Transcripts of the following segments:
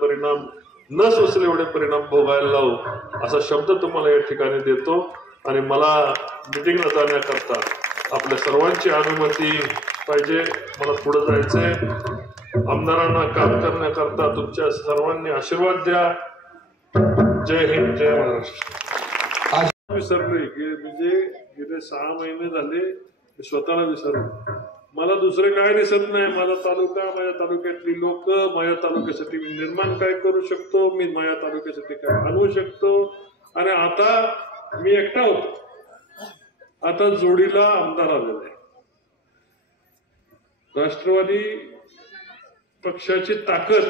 परिणाम न सोचले एवढे परिणाम भोगायला लावू असा शब्द तुम्हाला या ठिकाणी देतो। आणि मला मीटिंगला जाण्याकरता आपल्या सर्वांची अनुमती पाहिजे, मला पुढे जायचंय। आमदारांना काम करण्याकरता तुमच्या सर्वांनी आशीर्वाद द्या। जय हिंद, जय महाराष्ट्र। आज विसरलोय की म्हणजे गेले 6 महिने झाले स्वतःला विसरलो। मला दुसरे काय दिसत नाही, माझा तालुका, माझ्या तालुक्यातली लोक, माझ्या तालुक्यासाठी मी निर्माण काय करू शकतो, मी माझ्या तालुक्यासाठी काय आणू शकतो। आणि आता मी एकटा होतो, आता जोडीला आमदार आलेला आहे। राष्ट्रवादी पक्षाची ताकद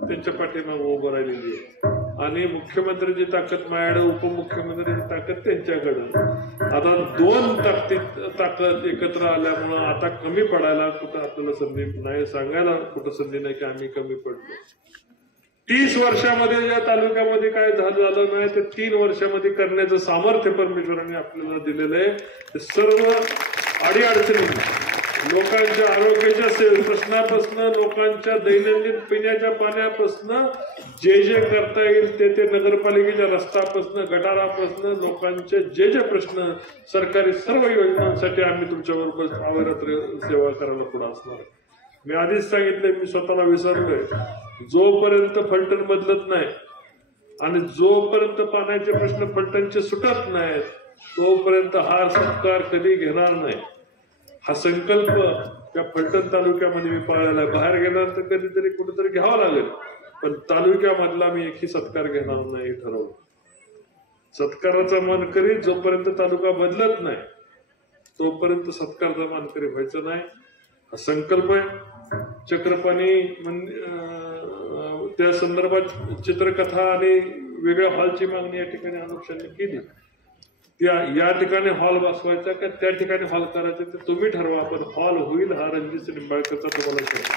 त्यांच्या पाठीमागे उभं राहिलेली आहे आणि मुख्यमंत्र्यांची ताकद माझ्याकडे, उपमुख्यमंत्र्यांची ताकद त्यांच्याकडे। आता 2 ताकद एकत्र आल्यामुळं आता कमी पडायला कुठं आपल्याला संधी नाही, सांगायला कुठं संधी नाही की आम्ही कमी पडलो। 30 वर्षामध्ये या तालुक्यामध्ये काय झालं नाही ते 3 वर्षामध्ये करण्याचं सामर्थ्य परमेश्वरांनी आपल्याला दिलेलं आहे। ते सर्व अडीअडचणी, लोकांच्या आरोग्याच्या प्रश्नापासून, लोकांच्या दैनंदिन पिण्याच्या पाण्यापासून जे करता येईल ते नगरपालिकेच्या रस्त्यापासून, गटारापासून, लोकांचे जे प्रश्न, सरकारी सर्व योजनांसाठी आम्ही तुमच्याबरोबर अविरत सेवा करायला पुढे असणार। मी आधीच सांगितलंय, मी स्वतःला विसरलोय। जोपर्यंत फलटण बदलत नाही आणि जोपर्यंत पाण्याचे प्रश्न फलटणचे सुटत नाहीत तोपर्यंत हा सरकार कधी घेणार नाही। हा संकल्प त्या फलटण तालुक्यामध्ये मी पाळलेला आहे। बाहेर गेल्यानंतर कधीतरी कुठेतरी घ्यावा लागेल, पण तालुक्यामधला मी एकही सत्कार घेणार नाही ठरवलं। सत्काराचा मानकरी जोपर्यंत तालुका बदलत नाही तोपर्यंत सत्काराचा मानकरी व्हायचं नाही, हा संकल्प आहे। चक्रपाणी त्या संदर्भात चित्रकथा आणि वेगळ्या हॉलची मागणी या ठिकाणी अनुषंगाने केली। या ठिकाणी हॉल बसवायचा का त्या ठिकाणी हॉल करायचा ते तुम्ही ठरवा, पण हॉल होईल हा रणजित निंबाळकरचा तुम्हाला शब्द।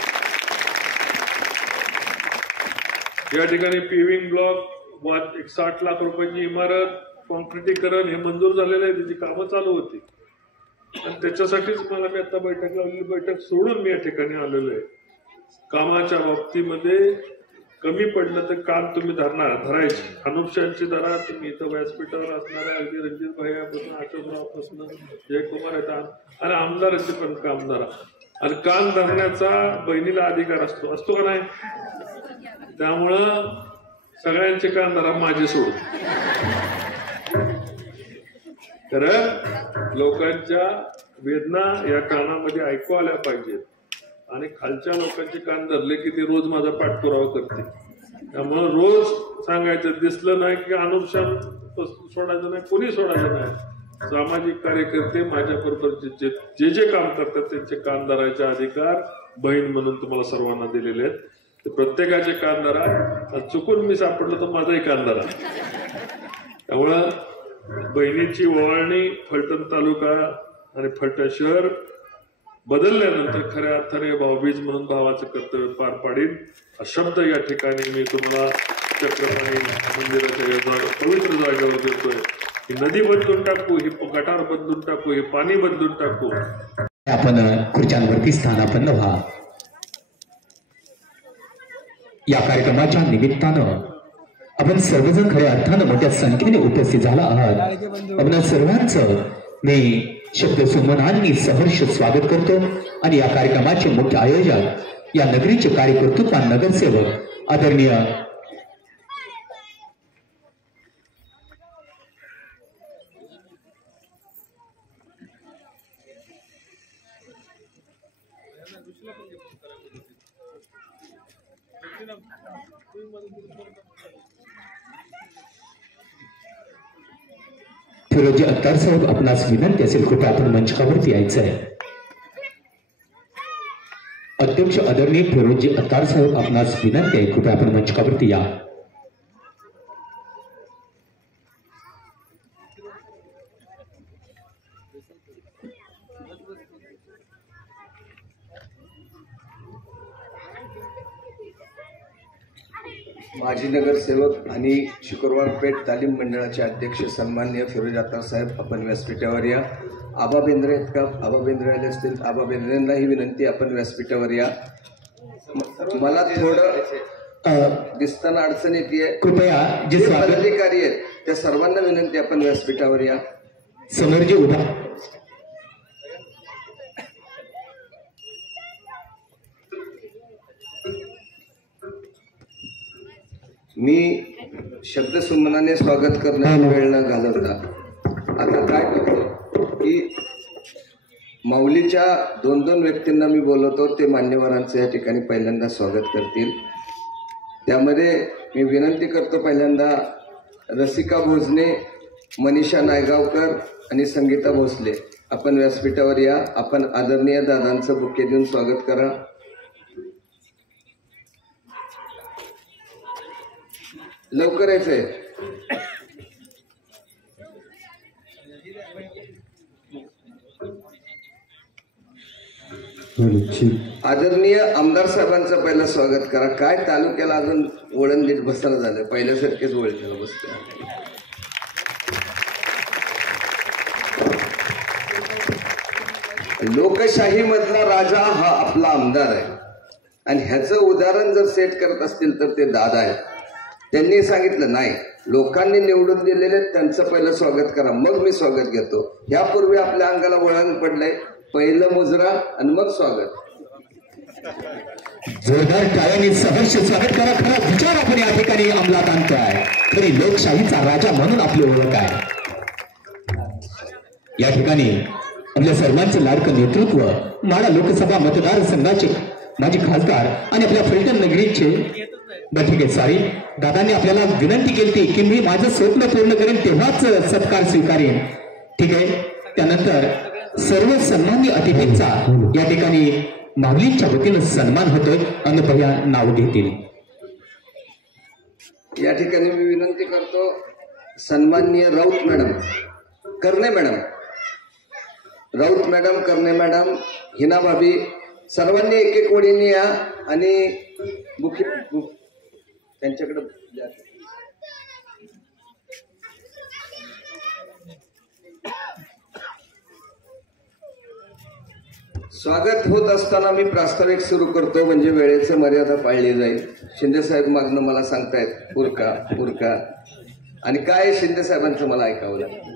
या ठिकाणी पेविंग ब्लॉक 60 लाख रुपयाची इमारत, कॉन्क्रिटीकरण हे मंजूर झालेलं आहे, त्याची कामं चालू होती आणि त्याच्यासाठीच मला मी आता बैठक लावलेली, बैठक सोडून मी या ठिकाणी आलेलो आहे। कामाच्या बाबतीमध्ये कमी पडलं तर काम तुम्ही धरायचे, अनुपशांची धरा, तुम्ही इथं व्यासपीठावर असणाऱ्या अगदी रणजित भैयापासून, अशोकरावपासून, जयकुमार येतात आणि आमदाराचे पण काम धरा। आणि काम धरण्याचा बहिणीला अधिकार असतो का नाही? त्यामुळं सगळ्यांचे काम धरा, माझे सोडून। खरं लोकांच्या वेदना या कानामध्ये ऐकू आल्या पाहिजेत आणि खालच्या लोकांचे कान धरले की ते रोज माझा पाठपुरावा करते। त्यामुळे रोज सांगायचं, दिसलं नाही की अनुपशान सोडायचं नाही, कोणी सोडायचं नाही। सामाजिक कार्यकर्ते माझ्या बरोबर जे काम करतात त्यांचे कान धरायचे अधिकार बहीण म्हणून तुम्हाला सर्वांना दिलेले आहेत। ते प्रत्येकाचे कान धरा, चुकून मी सापडलं तर माझाही कान धरा। त्यामुळं बहिणीची ओवाळणी फलटण तालुका आणि फलटण शहर बदलल्यानंतर खऱ्या अर्थाने भाऊबीज म्हणून भावाचं कर्तव्य पार पाडीन हा शब्द या ठिकाणी मी तुम्हाला चक्रपाणी मंदिराच्या पवित्र जागेवर देतोय। ही नदी बदलून टाकू, ही गटार बदलून टाकू, हे पाणी बदलून टाकू। आपण खुर्च्यांवरती स्थानापन्न व्हा। या कार्यक्रमाच्या निमित्तानं आपण सर्वजण खऱ्या अर्थानं मोठ्या संख्येने उपस्थित झाला आहात। आपण सर्वांचं मी शब्दसुमनांनी सहर्ष स्वागत करतो आणि या कार्यक्रमाचे मुख्य आयोजक, या नगरीचे कार्यकर्तृत्व नगरसेवक आदरणीय फिरोजी अत्तार साहेब, आपणास विनंती असेल कृपया आपण मंचकावरती यायचं आहे। अध्यक्ष आदरणीय फिरोजी अत्तार साहेब, आपणास विनंती आहे कृपया आपण मंचकावरती या। माजी नगरसेवक आणि शुक्रवार पेठ तालीम मंडळाचे अध्यक्ष सन्माननीय फिरोज अत्तार साहेब, आपण व्यासपीठावर या। आबा बेंद्रे आहेत का? आबा बेंद्रे आले असतील, आबा बेंद्रेंनाही विनंती, आपण व्यासपीठावर या। मला थोडं दिसताना अडचण येते. कृपया जे जे स्वागत पदाधिकारी आहेत त्या सर्वांना विनंती, आपण व्यासपीठावर या. समोर जे उभा मी शब्दसुमनाने स्वागत करण्याचा वेळ न घालवता आता काय करतो की माऊलीच्या 2-2 व्यक्तींना मी बोलवतो, ते मान्यवरांचं या ठिकाणी पहिल्यांदा स्वागत करतील. त्यामध्ये मी विनंती करतो पहिल्यांदा रसिका भोजने, मनीषा नायगावकर आणि संगीता भोसले, आपण व्यासपीठावर या. आपण आदरणीय दादांचं बुके देऊन स्वागत करा. लवकर यायचंय. आदरणीय आमदार साहेबांचं पहिलं स्वागत करा. काय तालुक्याला अजून वळण नीट बसायला झालं, पहिल्यासारखेच वळण बसतं. लोकशाही मधला राजा हा आपला आमदार आहे आणि ह्याचं उदाहरण जर सेट करत असतील तर ते दादा आहेत. त्यांनी सांगितलं नाही, लोकांनी निवडून दिलेले त्यांचं पहिलं स्वागत करा, मग मी स्वागत घेतो. यापूर्वी आपल्या अंगाला वळण पडलंय, पहिलं मुजरा आणि मग स्वागत. जोरदार टाळ्यांनी सहर्ष स्वागत करा. खरा विचार आपण या ठिकाणी अंमलात आणतोय. खरी लोकशाहीचा राजा म्हणून आपली ओळख आहे. या ठिकाणी आपल्या सर्वांचं लाडकं नेतृत्व माढा लोकसभा मतदारसंघाचे माजी खासदार आणि आपल्या फलटण नगरीचे बरं ठीक आहे सॉरी दादांनी आपल्याला विनंती केली की मी माझं स्वप्न पूर्ण करेन तेव्हाच सत्कार स्वीकारेन. ठीक आहे. त्यानंतर सर्व सन्मान्य अतिथींचा या ठिकाणी माऊलींच्या वतीनं सन्मान होतोय. अनुभया नाव घेतील. या ठिकाणी मी विनंती करतो सन्माननीय राऊत मॅडम, करणे मॅडम, राऊत मॅडम, करणे मॅडम, हिना भाभी, सर्वांनी एक एक ओळीने या आणि बुके त्यांच्याकडे द्या. स्वागत होत असताना मी प्रास्ताविक सुरू करतो म्हणजे वेळेची मर्यादा पाळली जाईल. शिंदे साहेब मागणं मला सांगतायत उरका उरका, आणि काय शिंदे साहेबांचं मला ऐकावं लागतं.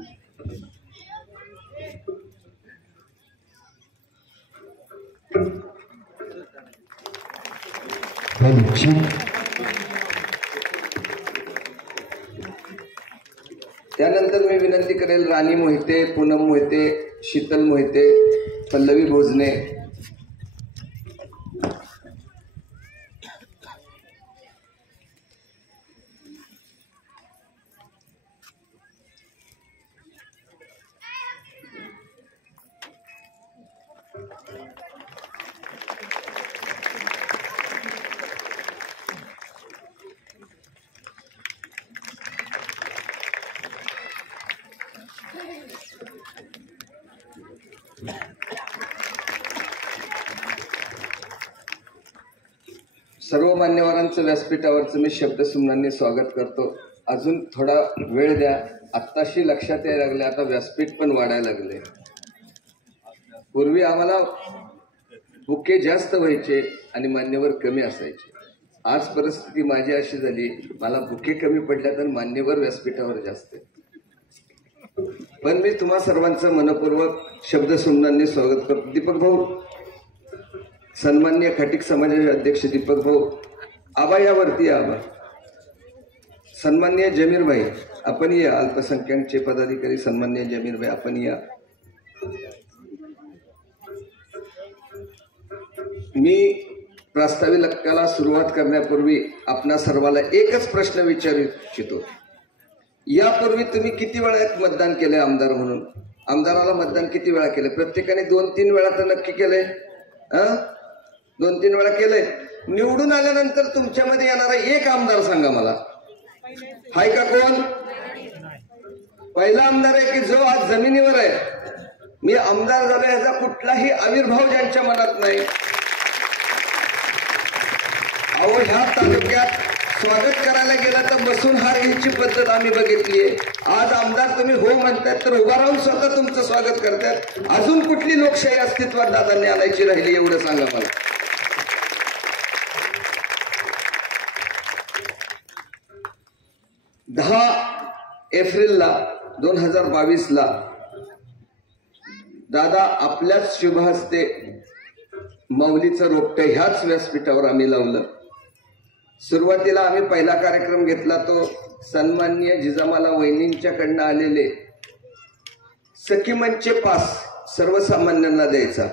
त्यानंतर मी विनंती करेल राणी मोहिते, पूनम मोहिते, शीतल मोहिते, पल्लवी भोजने, सर्व मान्यवरांचं व्यासपीठावरचं मी शब्दसुमनांनी स्वागत करतो. अजून थोडा वेळ द्या. आत्ताशी लक्षात यायला लागले आता व्यासपीठ पण वाढायला लागले. पूर्वी आम्हाला बुके जास्त व्हायचे आणि मान्यवर कमी असायचे. आज परिस्थिती माझी अशी झाली, मला बुके कमी पडल्या तर मान्यवर व्यासपीठावर जास्त. पण मी तुम्हा सर्वांचं मनपूर्वक शब्दसुमनांनी स्वागत करतो. दीपक भाऊ, सन्मान्य खटिक समाजाचे अध्यक्ष दीपक भाऊ, आबा यावरती या. आबा, सन्मान्य जमीर भाई आपण या. अल्पसंख्याकचे पदाधिकारी सन्मान्य जमीर भाई आपण या. मी प्रास्ताविकाला सुरुवात करण्यापूर्वी आपणा सर्वाला एकच प्रश्न विचारू इच्छितो. यापूर्वी तुम्ही किती वेळा मतदान केले आमदार म्हणून? आमदाराला मतदान किती वेळा केले? प्रत्येकाने 2-3 वेळा तर नक्की केलंय. 2-3 वेळा केलंय. निवडून आल्यानंतर तुमच्यामध्ये येणारा एक आमदार सांगा मला, हाय का कोण? पहिला आमदार आहे की जो आज जमिनीवर आहे. मी आमदार झालो ह्याचा कुठलाही आविर्भाव ज्यांच्या मनात नाही. अहो, ह्या तालुक्यात स्वागत करायला गेला तर बसून हार घ्यायची पद्धत आम्ही बघितलीये. आज आमदार तुम्ही हो म्हणतात तर उभा राहून स्वतः तुमचं स्वागत करतात. अजून कुठली लोकशाही अस्तित्वात दादांनी आणायची राहिली एवढं सांगा मला. 10 एप्रिलला 2022ला दादा आपल्याच शुभ हस्ते माऊलीचं रोपटं ह्याच व्यासपीठावर आम्ही लावलं. सुरुवातीला आम्ही पहिला कार्यक्रम घेतला तो सन्माननीय जिजामाला वहिनींच्याकडनं आलेले सखीमनचे पास सर्वसामान्यांना द्यायचा.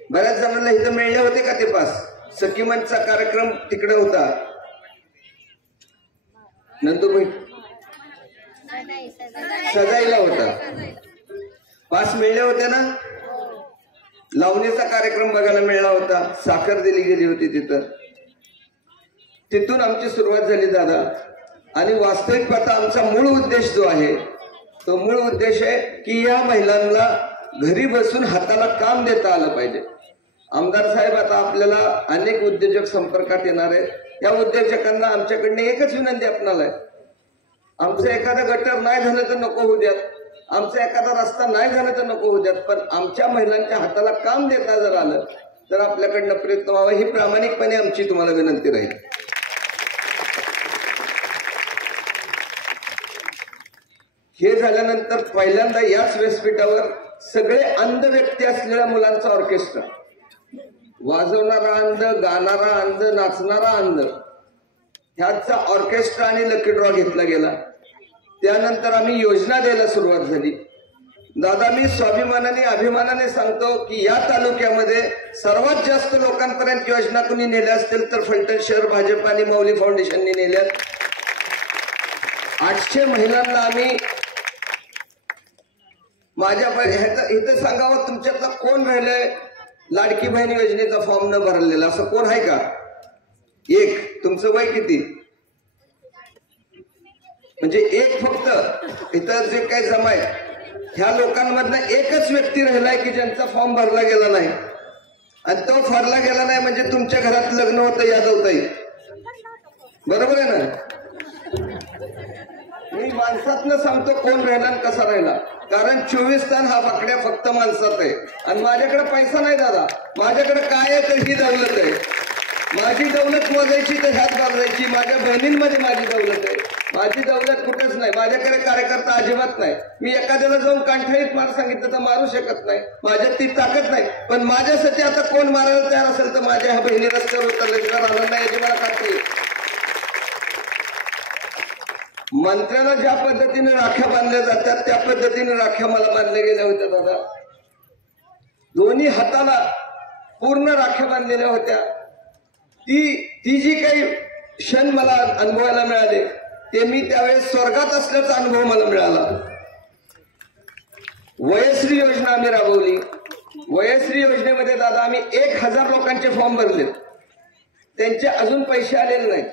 बऱ्याच जणांना इथं मिळले होते का ते पास? सखीमनचा कार्यक्रम तिकडे होता. नंदुबाई सजाईला होता. पास मिळले होते ना? लावणीचा कार्यक्रम बघायला मिळाला होता. साखर दिली गेली होती तिथून आमची सुरुवात झाली दादा. आणि वास्तविक पाहता आमचा मूळ उद्देश जो आहे तो मूळ उद्देश आहे की या महिलांना घरी बसून हाताला काम देता आलं पाहिजे. आमदार साहेब आता आपल्याला अनेक उद्योजक संपर्कात येणार आहेत. या उद्योजकांना आमच्याकडनं एकच विनंती आपणाला आहे, आमचं एखादं गटर नाही झालं तर नको होऊ द्यात, आमचा एखादा रस्ता नाही झाला तर नको होऊ द्यात, पण आमच्या महिलांच्या हाताला काम देता जर आलं तर आपल्याकडनं प्रयत्न व्हावा ही प्रामाणिकपणे आमची तुम्हाला विनंती राहील. हे झाल्यानंतर पहिल्यांदा याच व्यासपीठावर सगळे अंध व्यक्ती असलेल्या मुलांचा ऑर्केस्ट्रा, वाजवणारा अंध, गाणारा अंध, नाचणारा अंध, ह्याचा ऑर्केस्ट्रा आणि लकी ड्रॉ घेतला गेला. त्यानंतर आम्ही योजना द्यायला सुरुवात झाली. दादा मी स्वाभिमानाने अभिमानाने सांगतो की या तालुक्यामध्ये सर्वात जास्त लोकांपर्यंत योजना कुणी नेल्या असतील तर फलटण शहर भाजप आणि माऊली फाउंडेशनने नेल्यात. 800 महिलांना आम्ही माझ्या इथं सांगावं तुमच्यातला कोण राहिलंय लाडकी बहीण योजनेचा फॉर्म न भरलेला, असं कोण आहे का? एक. तुमचं वय किती? म्हणजे एक फक्त इथं जे काही जमाय ह्या लोकांमधनं एकच व्यक्ती राहिलाय की ज्यांचा फॉर्म भरला गेला नाही. आणि तो भरला गेला नाही म्हणजे तुमच्या घरात लग्न होतं यादवताई, बरोबर आहे ना? मी माणसातनं सांगतो कोण राहिला आणि कसा राहिला, कारण 24 तास हा बाकड्या फक्त माणसात आहे. आणि माझ्याकडे पैसा नाही दादा, माझ्याकडे काय आहे तर ही दौलत आहे. माझी दौलत मोजायची तर ह्यात गाजायची. माझ्या बहिणींमध्ये माझी दौलत आहे. माझी दौलत कुठेच नाही. माझ्याकडे कार्यकर्ता अजिबात नाही. मी एखाद्याला जाऊन कांठाळीत मार सांगितलं तर मारू शकत नाही, माझ्यात ती ताकद नाही. पण माझ्यासाठी आता कोण मारायला तयार असेल तर माझ्या ह्या बहिणी रस्त्यावर उतरल्याशिवाय राहणार नाही याची मला खात्री. मंत्र्याला ज्या पद्धतीने राख्या बांधल्या जातात त्या पद्धतीने राख्या मला बांधल्या गेल्या होत्या दादा. दोन्ही हाताला पूर्ण राख्या बांधलेल्या होत्या. ती जी काही क्षण मला अनुभवायला मिळाले ते मी त्यावेळेस स्वर्गात असल्याचा अनुभव मला मिळाला. वयश्री योजना आम्ही राबवली. वयश्री योजनेमध्ये दादा आम्ही 1000 लोकांचे फॉर्म भरले. त्यांचे अजून पैसे आलेले नाहीत.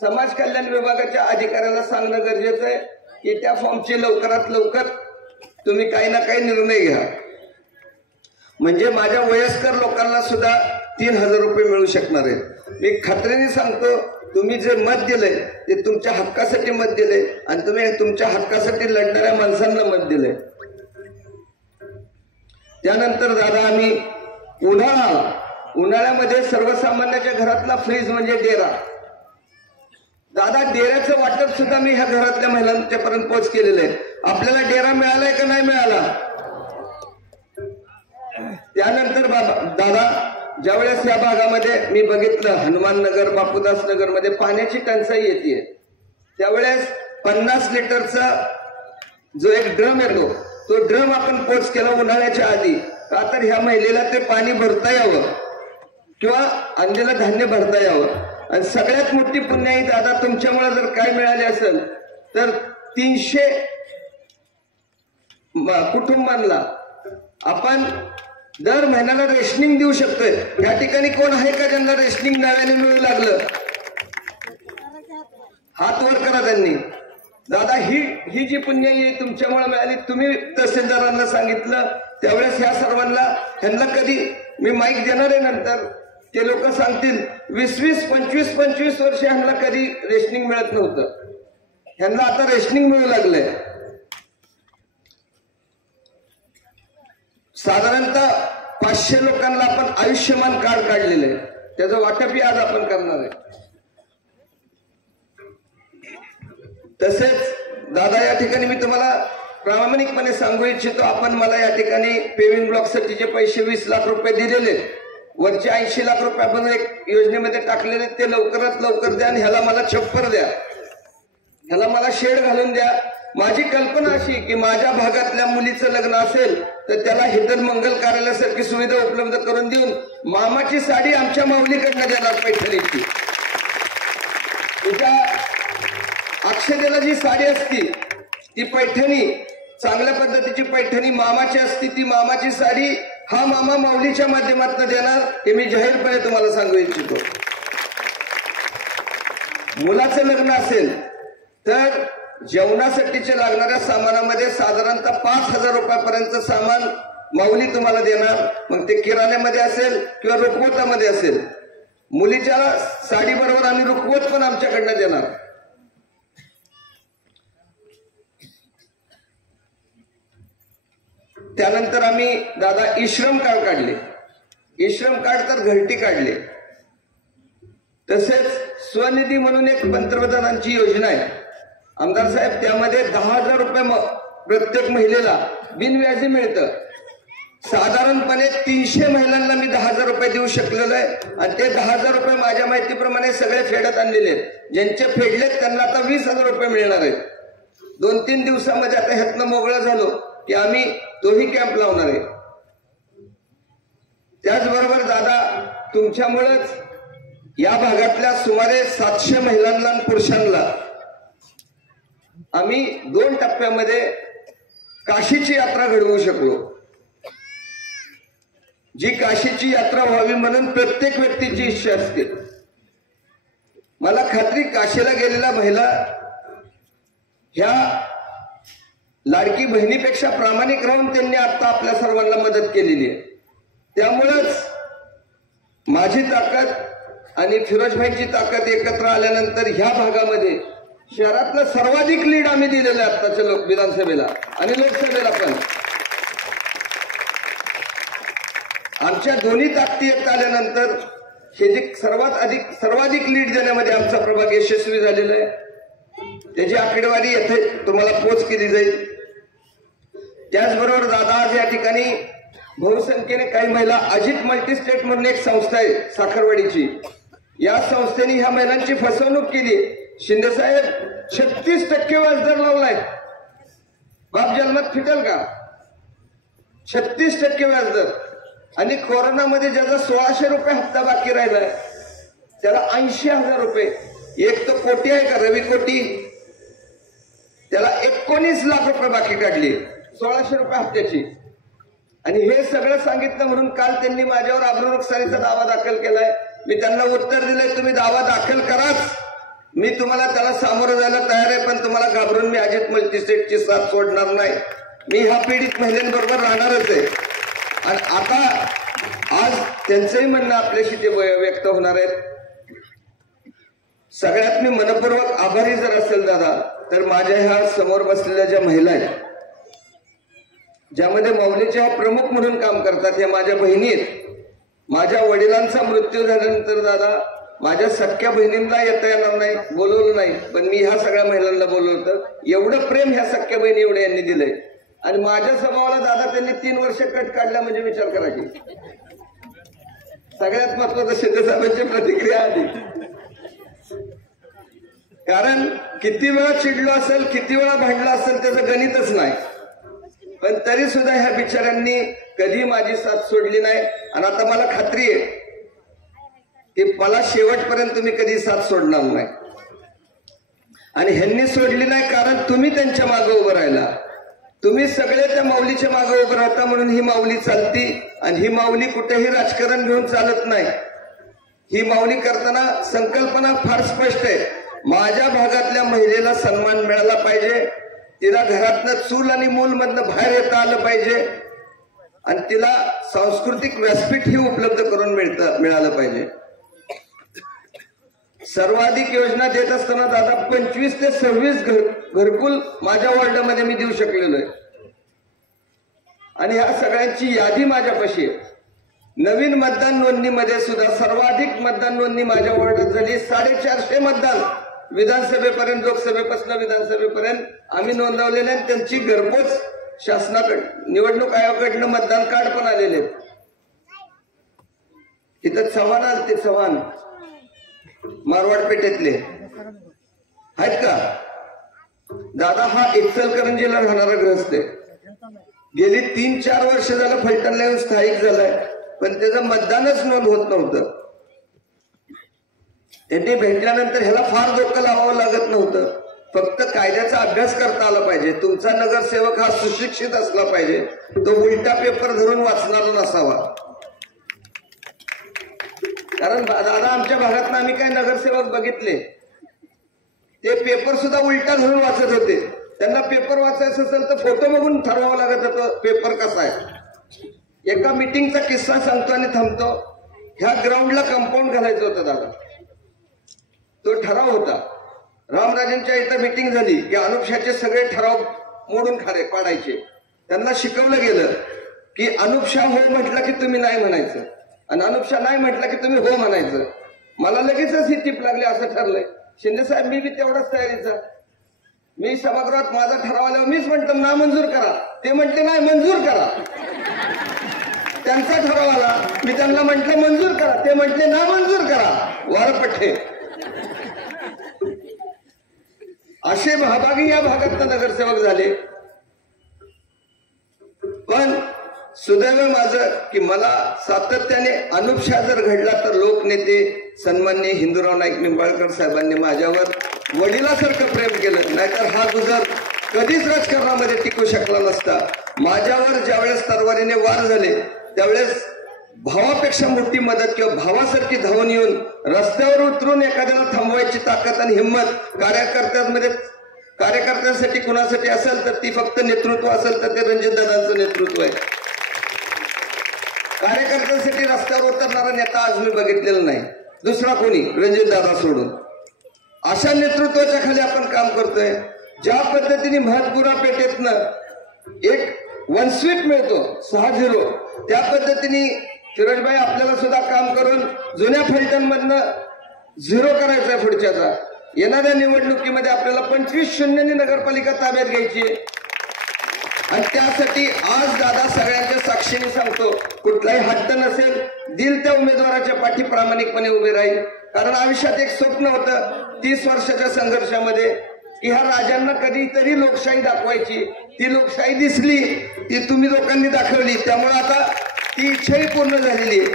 समाज कल्याण विभागाच्या अधिकाऱ्याला सांगणं गरजेचं आहे की त्या फॉर्मचे लवकरात लवकर तुम्ही काही ना काही निर्णय घ्या, म्हणजे माझ्या वयस्कर लोकांना सुद्धा 3000 रुपये मिळू शकणार आहे. मी खात्रीने सांगतो तुम्ही जे मत दिलंय ते तुमच्या हक्कासाठी मत दिलंय आणि तुम्ही तुमच्या हक्कासाठी लढणाऱ्या माणसांना मत दिलंय. त्यानंतर दादा आम्ही उन्हाळ्यामध्ये सर्वसामान्याच्या घरातला फ्रीज म्हणजे डेरा. दादा डेऱ्याचं वाटप सुद्धा मी ह्या घरातल्या महिलांच्या पर्यंत पोच केलेलं आहे. आपल्याला डेरा मिळालाय का नाही मिळाला? त्यानंतर दादा ज्यावेळेस या भागामध्ये मी बघितलं हनुमान नगर, बापूदास नगर मध्ये पाण्याची टंचाई येते, त्यावेळेस 50 लिटरचा जो एक ड्रम येतो तो ड्रम आपण पोच केला उन्हाळ्याच्या आधी, का तर ह्या महिलेला ते पाणी भरता यावं किंवा आणलेलं धान्य भरता यावं. आणि सगळ्यात मोठी पुण्याई दादा तुमच्यामुळे जर काय मिळाले असेल तर 300 कुटुंबांना आपण दर महिन्याला रेशनिंग देऊ शकतोय. या ठिकाणी कोण आहे का ज्यांना रेशनिंग नव्याने मिळू लागलं? हात वर करा त्यांनी. दादा ही जी पुण्याई आहे तुमच्यामुळे मिळाली. तुम्ही तहसीलदारांना सांगितलं त्यावेळेस ह्या सर्वांना ह्यांना कधी मी माईक देणार आहे नंतर ते लोक सांगतील 20-20, 25-25 वर्ष ह्यांना कधी रेशनिंग मिळत नव्हतं. ह्यांना आता रेशनिंग मिळू लागलंय. साधारणतः 500 लोकांना आपण आयुष्यमान कार्ड काढलेलं आहे, त्याचं वाटपही आज आपण करणार आहे. तसेच दादा या ठिकाणी मी तुम्हाला प्रामाणिकपणे सांगू इच्छितो, आपण मला या ठिकाणी पेविंग ब्लॉकसाठी जे पैसे 20 लाख रुपये दिलेले, वरचे 80 लाख रुपये आपण एक योजनेमध्ये टाकलेले, ते लवकरात लवकर द्या आणि ह्याला मला छप्पर द्या, ह्याला मला शेड घालून द्या. माझी कल्पना अशी की माझ्या भागातल्या मुलीचं लग्न असेल तर त्याला हितल मंगल कार्यालयासारखी सुविधा उपलब्ध करून देऊन मामाची साडी आमच्या माऊलीकडनं देणार पैठणीची. तुझ्या अक्षतेला जी साडी असती ती पैठणी, चांगल्या पद्धतीची पैठणी मामाची असती, ती मामाची साडी हा मामा माऊलीच्या माध्यमातून देणार, हे मी जाहीरपणे तुम्हाला सांगू इच्छितो. मुलाचं लग्न असेल तर जेवणासाठीचे लागणाऱ्या सामानामध्ये साधारणतः 5,000 रुपयापर्यंत सामान माऊली तुम्हाला देणार. मग ते किराण्यामध्ये असेल किंवा रुखवतामध्ये असेल. मुलीच्या साडीबरोबर आम्ही रुखवत पण आमच्याकडनं देणार. त्यानंतर आम्ही दादा इश्रम कार्ड काढले. इश्रम कार्ड तर घरटी काढले. तसेच स्वनिधी म्हणून एक पंतप्रधानांची योजना आहे आमदार साहेब, त्यामध्ये 10,000 रुपये प्रत्येक महिलेला बिनव्याजी मिळतं. साधारणपणे 300 महिलांना मी 10,000 रुपये देऊ शकलेलो आहे आणि ते 10,000 रुपये माझ्या माहितीप्रमाणे सगळे फेडत आणलेले आहेत. ज्यांचे फेडलेत त्यांना आता 20,000 रुपये मिळणार आहेत. 2-3 दिवसामध्ये आता ह्यातनं मोकळं झालो की आम्ही तोही कॅम्प लावणार आहे. त्याचबरोबर दादा तुमच्यामुळेच या भागातल्या सुमारे 700 महिलांना आणि पुरुषांना आम्ही 2 टप्प्यामध्ये काशीची यात्रा घडवू शकलो. जी काशीची यात्रा व्हावी म्हणून प्रत्येक व्यक्तीची इच्छा असते. मला खात्री काशीला गेलेल्या महिला ह्या लाडकी बहिणीपेक्षा प्रामाणिक राहून त्यांनी आता आपल्या सर्वांना मदत केलेली आहे. त्यामुळेच माझी ताकद आणि फिरोजभाईची ताकद एकत्र आल्यानंतर ह्या भागामध्ये शहरातलं सर्वाधिक लीड आम्ही दिलेलं आहे आत्ताच्या विधानसभेला आणि लोकसभेला पण. आमच्या दोन्ही ताकदी एक आल्यानंतर हे जे सर्वाधिक लीड देण्यामध्ये आमचा प्रभाग यशस्वी झालेला आहे. त्याची आकडेवारी येथे तुम्हाला पोच केली जाईल. त्याचबरोबर दादा आज या ठिकाणी बहुसंख्येने काही महिला अजित मल्टीस्टेट म्हणून एक संस्था आहे साखरवाडीची, या संस्थेने ह्या महिलांची फसवणूक केली. शिंदे साहेब 36% व्याजदर लावलाय. बाप जन्मात फिटेल का? 36% व्याजदर. आणि कोरोनामध्ये ज्याचा 1,600 रुपये हप्ता बाकी राहिलाय त्याला 80,000 रुपये. एक तर कोटी आहे का रवी कोटी, त्याला 19 लाख रुपये बाकी काढली 1,600 रुपये हप्त्याची. आणि हे सगळं सांगितलं म्हणून काल त्यांनी माझ्यावर आबरू नुकसानीचा दावा दाखल केलाय. मी त्यांना उत्तर दिलंय तुम्ही दावा दाखल कराच, मी तुम्हाला त्याला सामोरं जायला तयार आहे, पण तुम्हाला घाबरून मी अजित मल्टीस्टेटची साथ सोडणार नाही. मी ह्या पीडित महिलांबरोबर राहणारच आहे. आणि आता आज त्यांचंही म्हणणं आपल्याशी ते व्यक्त होणार आहेत. सगळ्यात मी मनपूर्वक आभारी जर असेल दादा तर माझ्या ह्या समोर बसलेल्या ज्या महिला आहेत, ज्यामध्ये माऊलीच्या प्रमुख म्हणून काम करतात, ह्या माझ्या बहिणी आहेत. माझ्या वडिलांचा मृत्यू झाल्यानंतर दादा माझ्या सख्या बहिणींना येता येणार नाही, बोलवलं नाही, पण मी ह्या सगळ्या महिलांना बोलवलं होतं. एवढं प्रेम ह्या सख्या बहिणी एवढे यांनी दिलंय. आणि माझ्या स्वभावाला दादा त्यांनी 3 वर्ष कट काढल्या म्हणजे विचार करा की. सगळ्यात महत्वाचं शिंदे साहेबांची प्रतिक्रिया आली. कारण किती वेळा चिडलो असेल, किती वेळा भांडलं असेल त्याचं गणितच नाही, पण तरी सुद्धा ह्या बिचाऱ्यांनी कधी माझी साथ सोडली नाही. आणि आता मला खात्री आहे की मला शेवटपर्यंत तुम्ही कधी साथ सोडणार नाही. आणि ह्यांनी सोडली नाही कारण तुम्ही त्यांच्या मागे उभं राहिला. तुम्ही सगळे त्या माऊलीच्या मागे उभं राहता म्हणून ही माऊली चालती. आणि ही माऊली कुठेही राजकारण घेऊन चालत नाही. ही माऊली करताना संकल्पना फार स्पष्ट आहे. माझ्या भागातल्या महिलेला सन्मान मिळाला पाहिजे, तिला घरातनं चूल आणि मूल मधनं बाहेर येता आलं पाहिजे, आणि तिला सांस्कृतिक व्यासपीठ ही उपलब्ध करून मिळालं पाहिजे. सर्वाधिक योजना देत असताना दादा 25 ते 26 घरकुल माझ्या वॉर्डामध्ये मी देऊ शकलेलो आहे. आणि ह्या सगळ्यांची यादी माझ्यापाशी आहे. नवीन मतदान नोंदणीमध्ये सुद्धा सर्वाधिक मतदान नोंदणी माझ्या वॉर्डात झाली. 450 मतदान विधानसभेपर्यंत, लोकसभेपासून विधानसभेपर्यंत आम्ही नोंदवलेले आहेत. त्यांची घरपोच शासनाकडे निवडणूक आयोगाकडनं मतदान कार्ड पण आलेले आहेत. इथं चव्हाण आलते, चव्हाण मारवाड पेठेतले आहेत का दादा? हा इचलकरंजीला राहणारा ग्रस्त आहे. गेली 3-4 वर्ष झालं फलटणला येऊन स्थायिक झालाय, पण त्याचं मतदानच नोंद होत नव्हतं. त्यांनी भेटल्यानंतर ह्याला फार डोकं लावावं लागत नव्हतं. फक्त कायद्याचा अभ्यास करता आला पाहिजे. तुमचा नगरसेवक हा सुशिक्षित असला पाहिजे, तो उलटा पेपर धरून वाचणारा नसावा. कारण दादा आमच्या भागात आम्ही काही नगरसेवक बघितले, ते पेपर सुद्धा उलटा धरून वाचत होते. त्यांना पेपर वाचायचं असेल तर फोटो बघून ठरवावं लागत होतं पेपर कसा आहे. एका मीटिंगचा किस्सा सांगतो आणि थांबतो. ह्या ग्राउंडला कंपाऊंड घालायचं होतं दादा. तो ठराव होता. रामराजेंच्या इथं मीटिंग झाली की अनुपशाचे सगळे ठराव मोडून काढायचे. त्यांना शिकवलं गेलं की अनुपशा हो म्हटलं की तुम्ही नाही म्हणायचं, आणि अनुपशा नाही म्हटलं की तुम्ही हो म्हणायचं. मला लगेचच ही टिप लागली. असं ठरलंय. शिंदे साहेब मी बी तेवढाच तयारीचा. मी सभागृहात माझा ठराव आल्यावर मीच म्हटलं नामंजूर करा. ते म्हटले नाही मंजूर करा. त्यांचा ठराव आला, मी त्यांना म्हटलं मंजूर करा. ते म्हटले नामंजूर करा. वारपट्टे असे भागागी या भागात नगरसेवक झाले. पण सुदैव माझं की मला सातत्याने अनुपशा जर घडला तर लोकनेते सन्माननीय हिंदूराव नाईक निंबाळकर साहेबांनी माझ्यावर वडिलासारखं प्रेम केलं. नाहीतर हा गुजर कधीच राजकारणामध्ये टिकू शकला नसता. माझ्यावर ज्यावेळेस तरवारीने वार झाले त्यावेळेस भावापेक्षा मोठी मदत किंवा भावासारखी धावून येऊन रस्त्यावर उतरून एखाद्याला थांबवायची ताकद आणि हिंमत कार्यकर्त्यांसाठी कुणासाठी असेल तर ती फक्त नेतृत्व असेल तर ते रणजितदादांचं नेतृत्व आहे. कार्यकर्त्यांसाठी रस्त्यावर उतरणारा नेता आज मी बघितलेला नाही, दुसरा कोणी रणजितदादा सोडून. अशा नेतृत्वाच्या खाली आपण काम करतोय. ज्या पद्धतीने महत्पुरा पेठेतनं एक 1 स्वीट मिळतो 6-0, त्या पद्धतीने फिरोजभाई आपल्याला सुद्धा काम करून जुन्या फलटण मधनं 0 करायचा आहे. पुढच्याचा येणाऱ्या निवडणुकीमध्ये आपल्याला 25-0 नगरपालिका ताब्यात घ्यायची आहे. आणि त्यासाठी आज दादा सगळ्यांच्या साक्षीने सांगतो, कुठलाही हट्ट नसेल, दिल त्या उमेदवाराच्या पाठी प्रामाणिकपणे उभे राहील. कारण आयुष्यात एक स्वप्न होतं 30 वर्षाच्या संघर्षामध्ये की ह्या राजांना कधीतरी लोकशाही दाखवायची. ती लोकशाही दिसली, ती तुम्ही लोकांनी दाखवली. त्यामुळे आता ती इच्छाही पूर्ण झालेली आहे.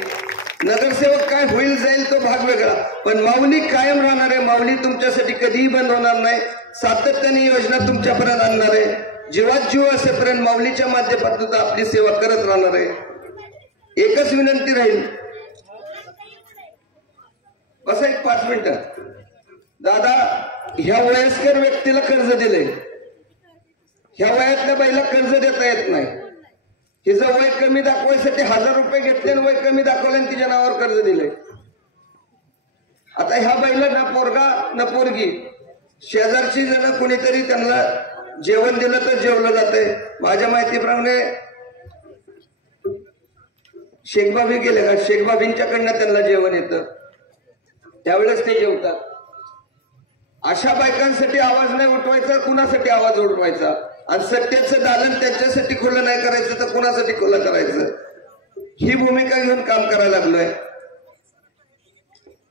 नगरसेवक काय होईल जाईल तो भाग वेगळा, पण माऊली कायम राहणार आहे. माऊली तुमच्यासाठी कधीही बंद होणार नाही. सातत्याने योजना तुमच्यापर्यंत आणणार आहे. जीवात जीव असेपर्यंत माऊलीच्या माध्यमातून आपली सेवा करत राहणार आहे. एकच विनंती राहील, बसा एक 5 मिनिटं. दादा ह्या वयस्कर व्यक्तीला कर्ज दिलंय, ह्या वयातल्या बाईला कर्ज देता येत नाही. हिचं वय कमी दाखवायसाठी 1000 रुपये घेतले आणि वय कमी दाखवले आणि तिच्या नावावर कर्ज दिलंय. आता ह्या बाईला ना पोरगा ना पोरगी, शेजारची जण कुणीतरी त्यांना जेवण दिलं तर जेवलं जातंय. माझ्या माहितीप्रमाणे शेखबाबी गेले का, शेखबाबींच्याकडनं त्यांना जेवण येतं, त्यावेळेस ते जेवतात. अशा बायकांसाठी आवाज नाही उठवायचा, कुणासाठी आवाज उठवायचा. आणि सत्तेचं दालन त्यांच्यासाठी खुलं नाही करायचं तर कुणासाठी खुलं करायचं, ही भूमिका घेऊन काम करायला लागलोय.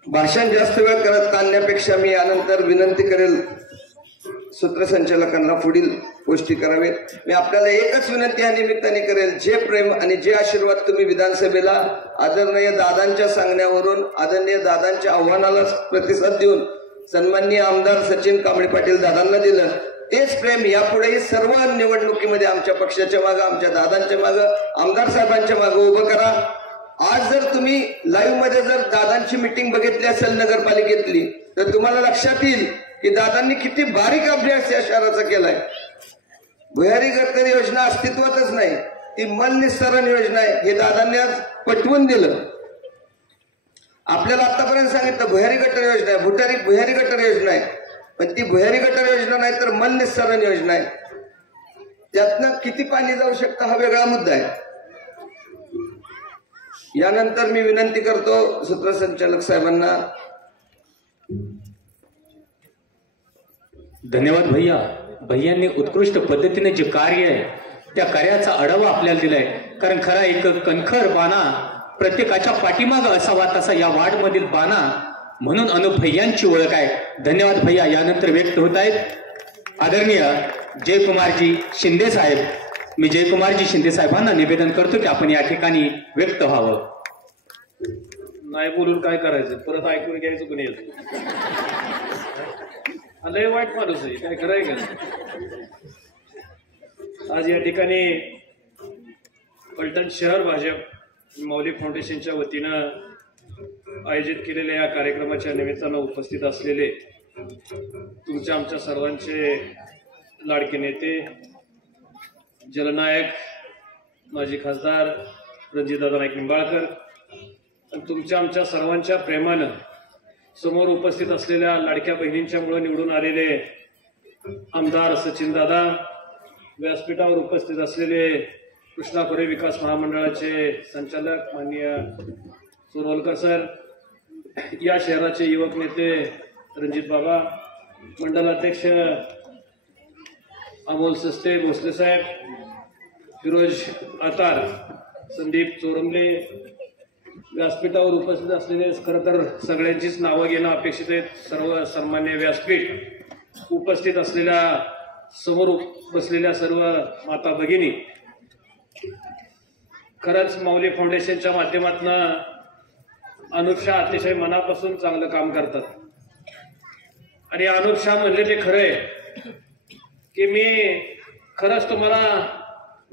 भाषण जास्त वेळ करत आणण्यापेक्षा मी यानंतर विनंती करेल सूत्रसंचालकांना पुढील गोष्टी करावेत. मी आपल्याला एकच विनंती या निमित्ताने करेल, जे प्रेम आणि जे आशीर्वाद तुम्ही विधानसभेला आदरणीय दादांच्या सांगण्यावरून, आदरणीय दादांच्या आव्हानाला प्रतिसाद देऊन सन्माननीय आमदार सचिन कांबळे पाटील दादांना दिलं, तेच प्रेम यापुढेही सर्व निवडणुकीमध्ये आमच्या पक्षाच्या मागं, आमच्या दादांच्या मागं, आमदार साहेबांच्या मागं उभं करा. आज जर तुम्ही लाईव्ह मध्ये जर दादांची मीटिंग बघितली असेल नगरपालिकेतली तर तुम्हाला लक्षात येईल की दादांनी किती बारीक अभ्यास या शहराचा केलाय. भुयारी गटर योजना अस्तित्वातच नाही, ती मलनिस्सारण योजना आहे, हे दादांनी आज पटवून दिलं. आपल्याला आतापर्यंत सांगितलं भुयारी गटर योजना आहे, भुयारी गटर योजना आहे, पण ती भुयारी गटर योजना नाही तर मलनिस्सारण योजना आहे. त्यातनं किती पाणी जाऊ शकतं हा वेगळा मुद्दा आहे. यानंतर मी विनंती करतो सूत्रसंचालक साहेबांना, धन्यवाद भैया. भैयांनी उत्कृष्ट पद्धतीने जे कार्य आहे त्या कार्याचा आढावा आपल्याला दिलाय. कारण खरा एक कणखर बाणा प्रत्येकाच्या पाठीमाग असावा तसा या वार्डमधील बाणा म्हणून अनुप भैयांची ओळख आहे. धन्यवाद भैया. यानंतर व्यक्त होत आहेत आदरणीय जयकुमारजी शिंदे साहेब. मी जयकुमारजी शिंदे साहेबांना निवेदन करतो की आपण या ठिकाणी व्यक्त व्हावं. नाही बोलून काय करायचं, परत ऐकून घ्यायचं कोणी येत. लय वाईट माणूस आहे, काय करायचं का. आज या ठिकाणी पलटण शहर भाजप मौली फाउंडेशनच्या वतीनं आयोजित केलेल्या या कार्यक्रमाच्या निमित्तानं उपस्थित असलेले तुमच्या आमच्या सर्वांचे लाडके नेते, जलनायक माजी खासदार रणजितदादा नाईक निंबाळकर, आणि तुमच्या आमच्या सर्वांच्या प्रेमानं समोर उपस्थित असलेल्या लाडक्या बहिणींच्यामुळे निवडून आलेले आमदार सचिनदादा, व्यासपीठावर उपस्थित असलेले कृष्णा खोरे विकास महामंडळाचे संचालक माननीय सोनवलकर सर, या शहराचे युवक नेते रणजित बाबा, मंडलाध्यक्ष अमोल सस्ते भोसले साहेब, फिरोज आतार, संदीप चोरमले, व्यासपीठावर उपस्थित असलेले खरं तर सगळ्यांचीच नावं घेणं अपेक्षित आहेत. सर्व सन्मान्य व्यासपीठ उपस्थित असलेल्या समोर बसलेल्या सर्व माता भगिनी, खरंच मौली फाउंडेशनच्या माध्यमातून अनुपशा अतिशय मनापासून चांगलं काम करतात. आणि अनुपशा म्हणले ते खरं आहे की मी खरंच तुम्हाला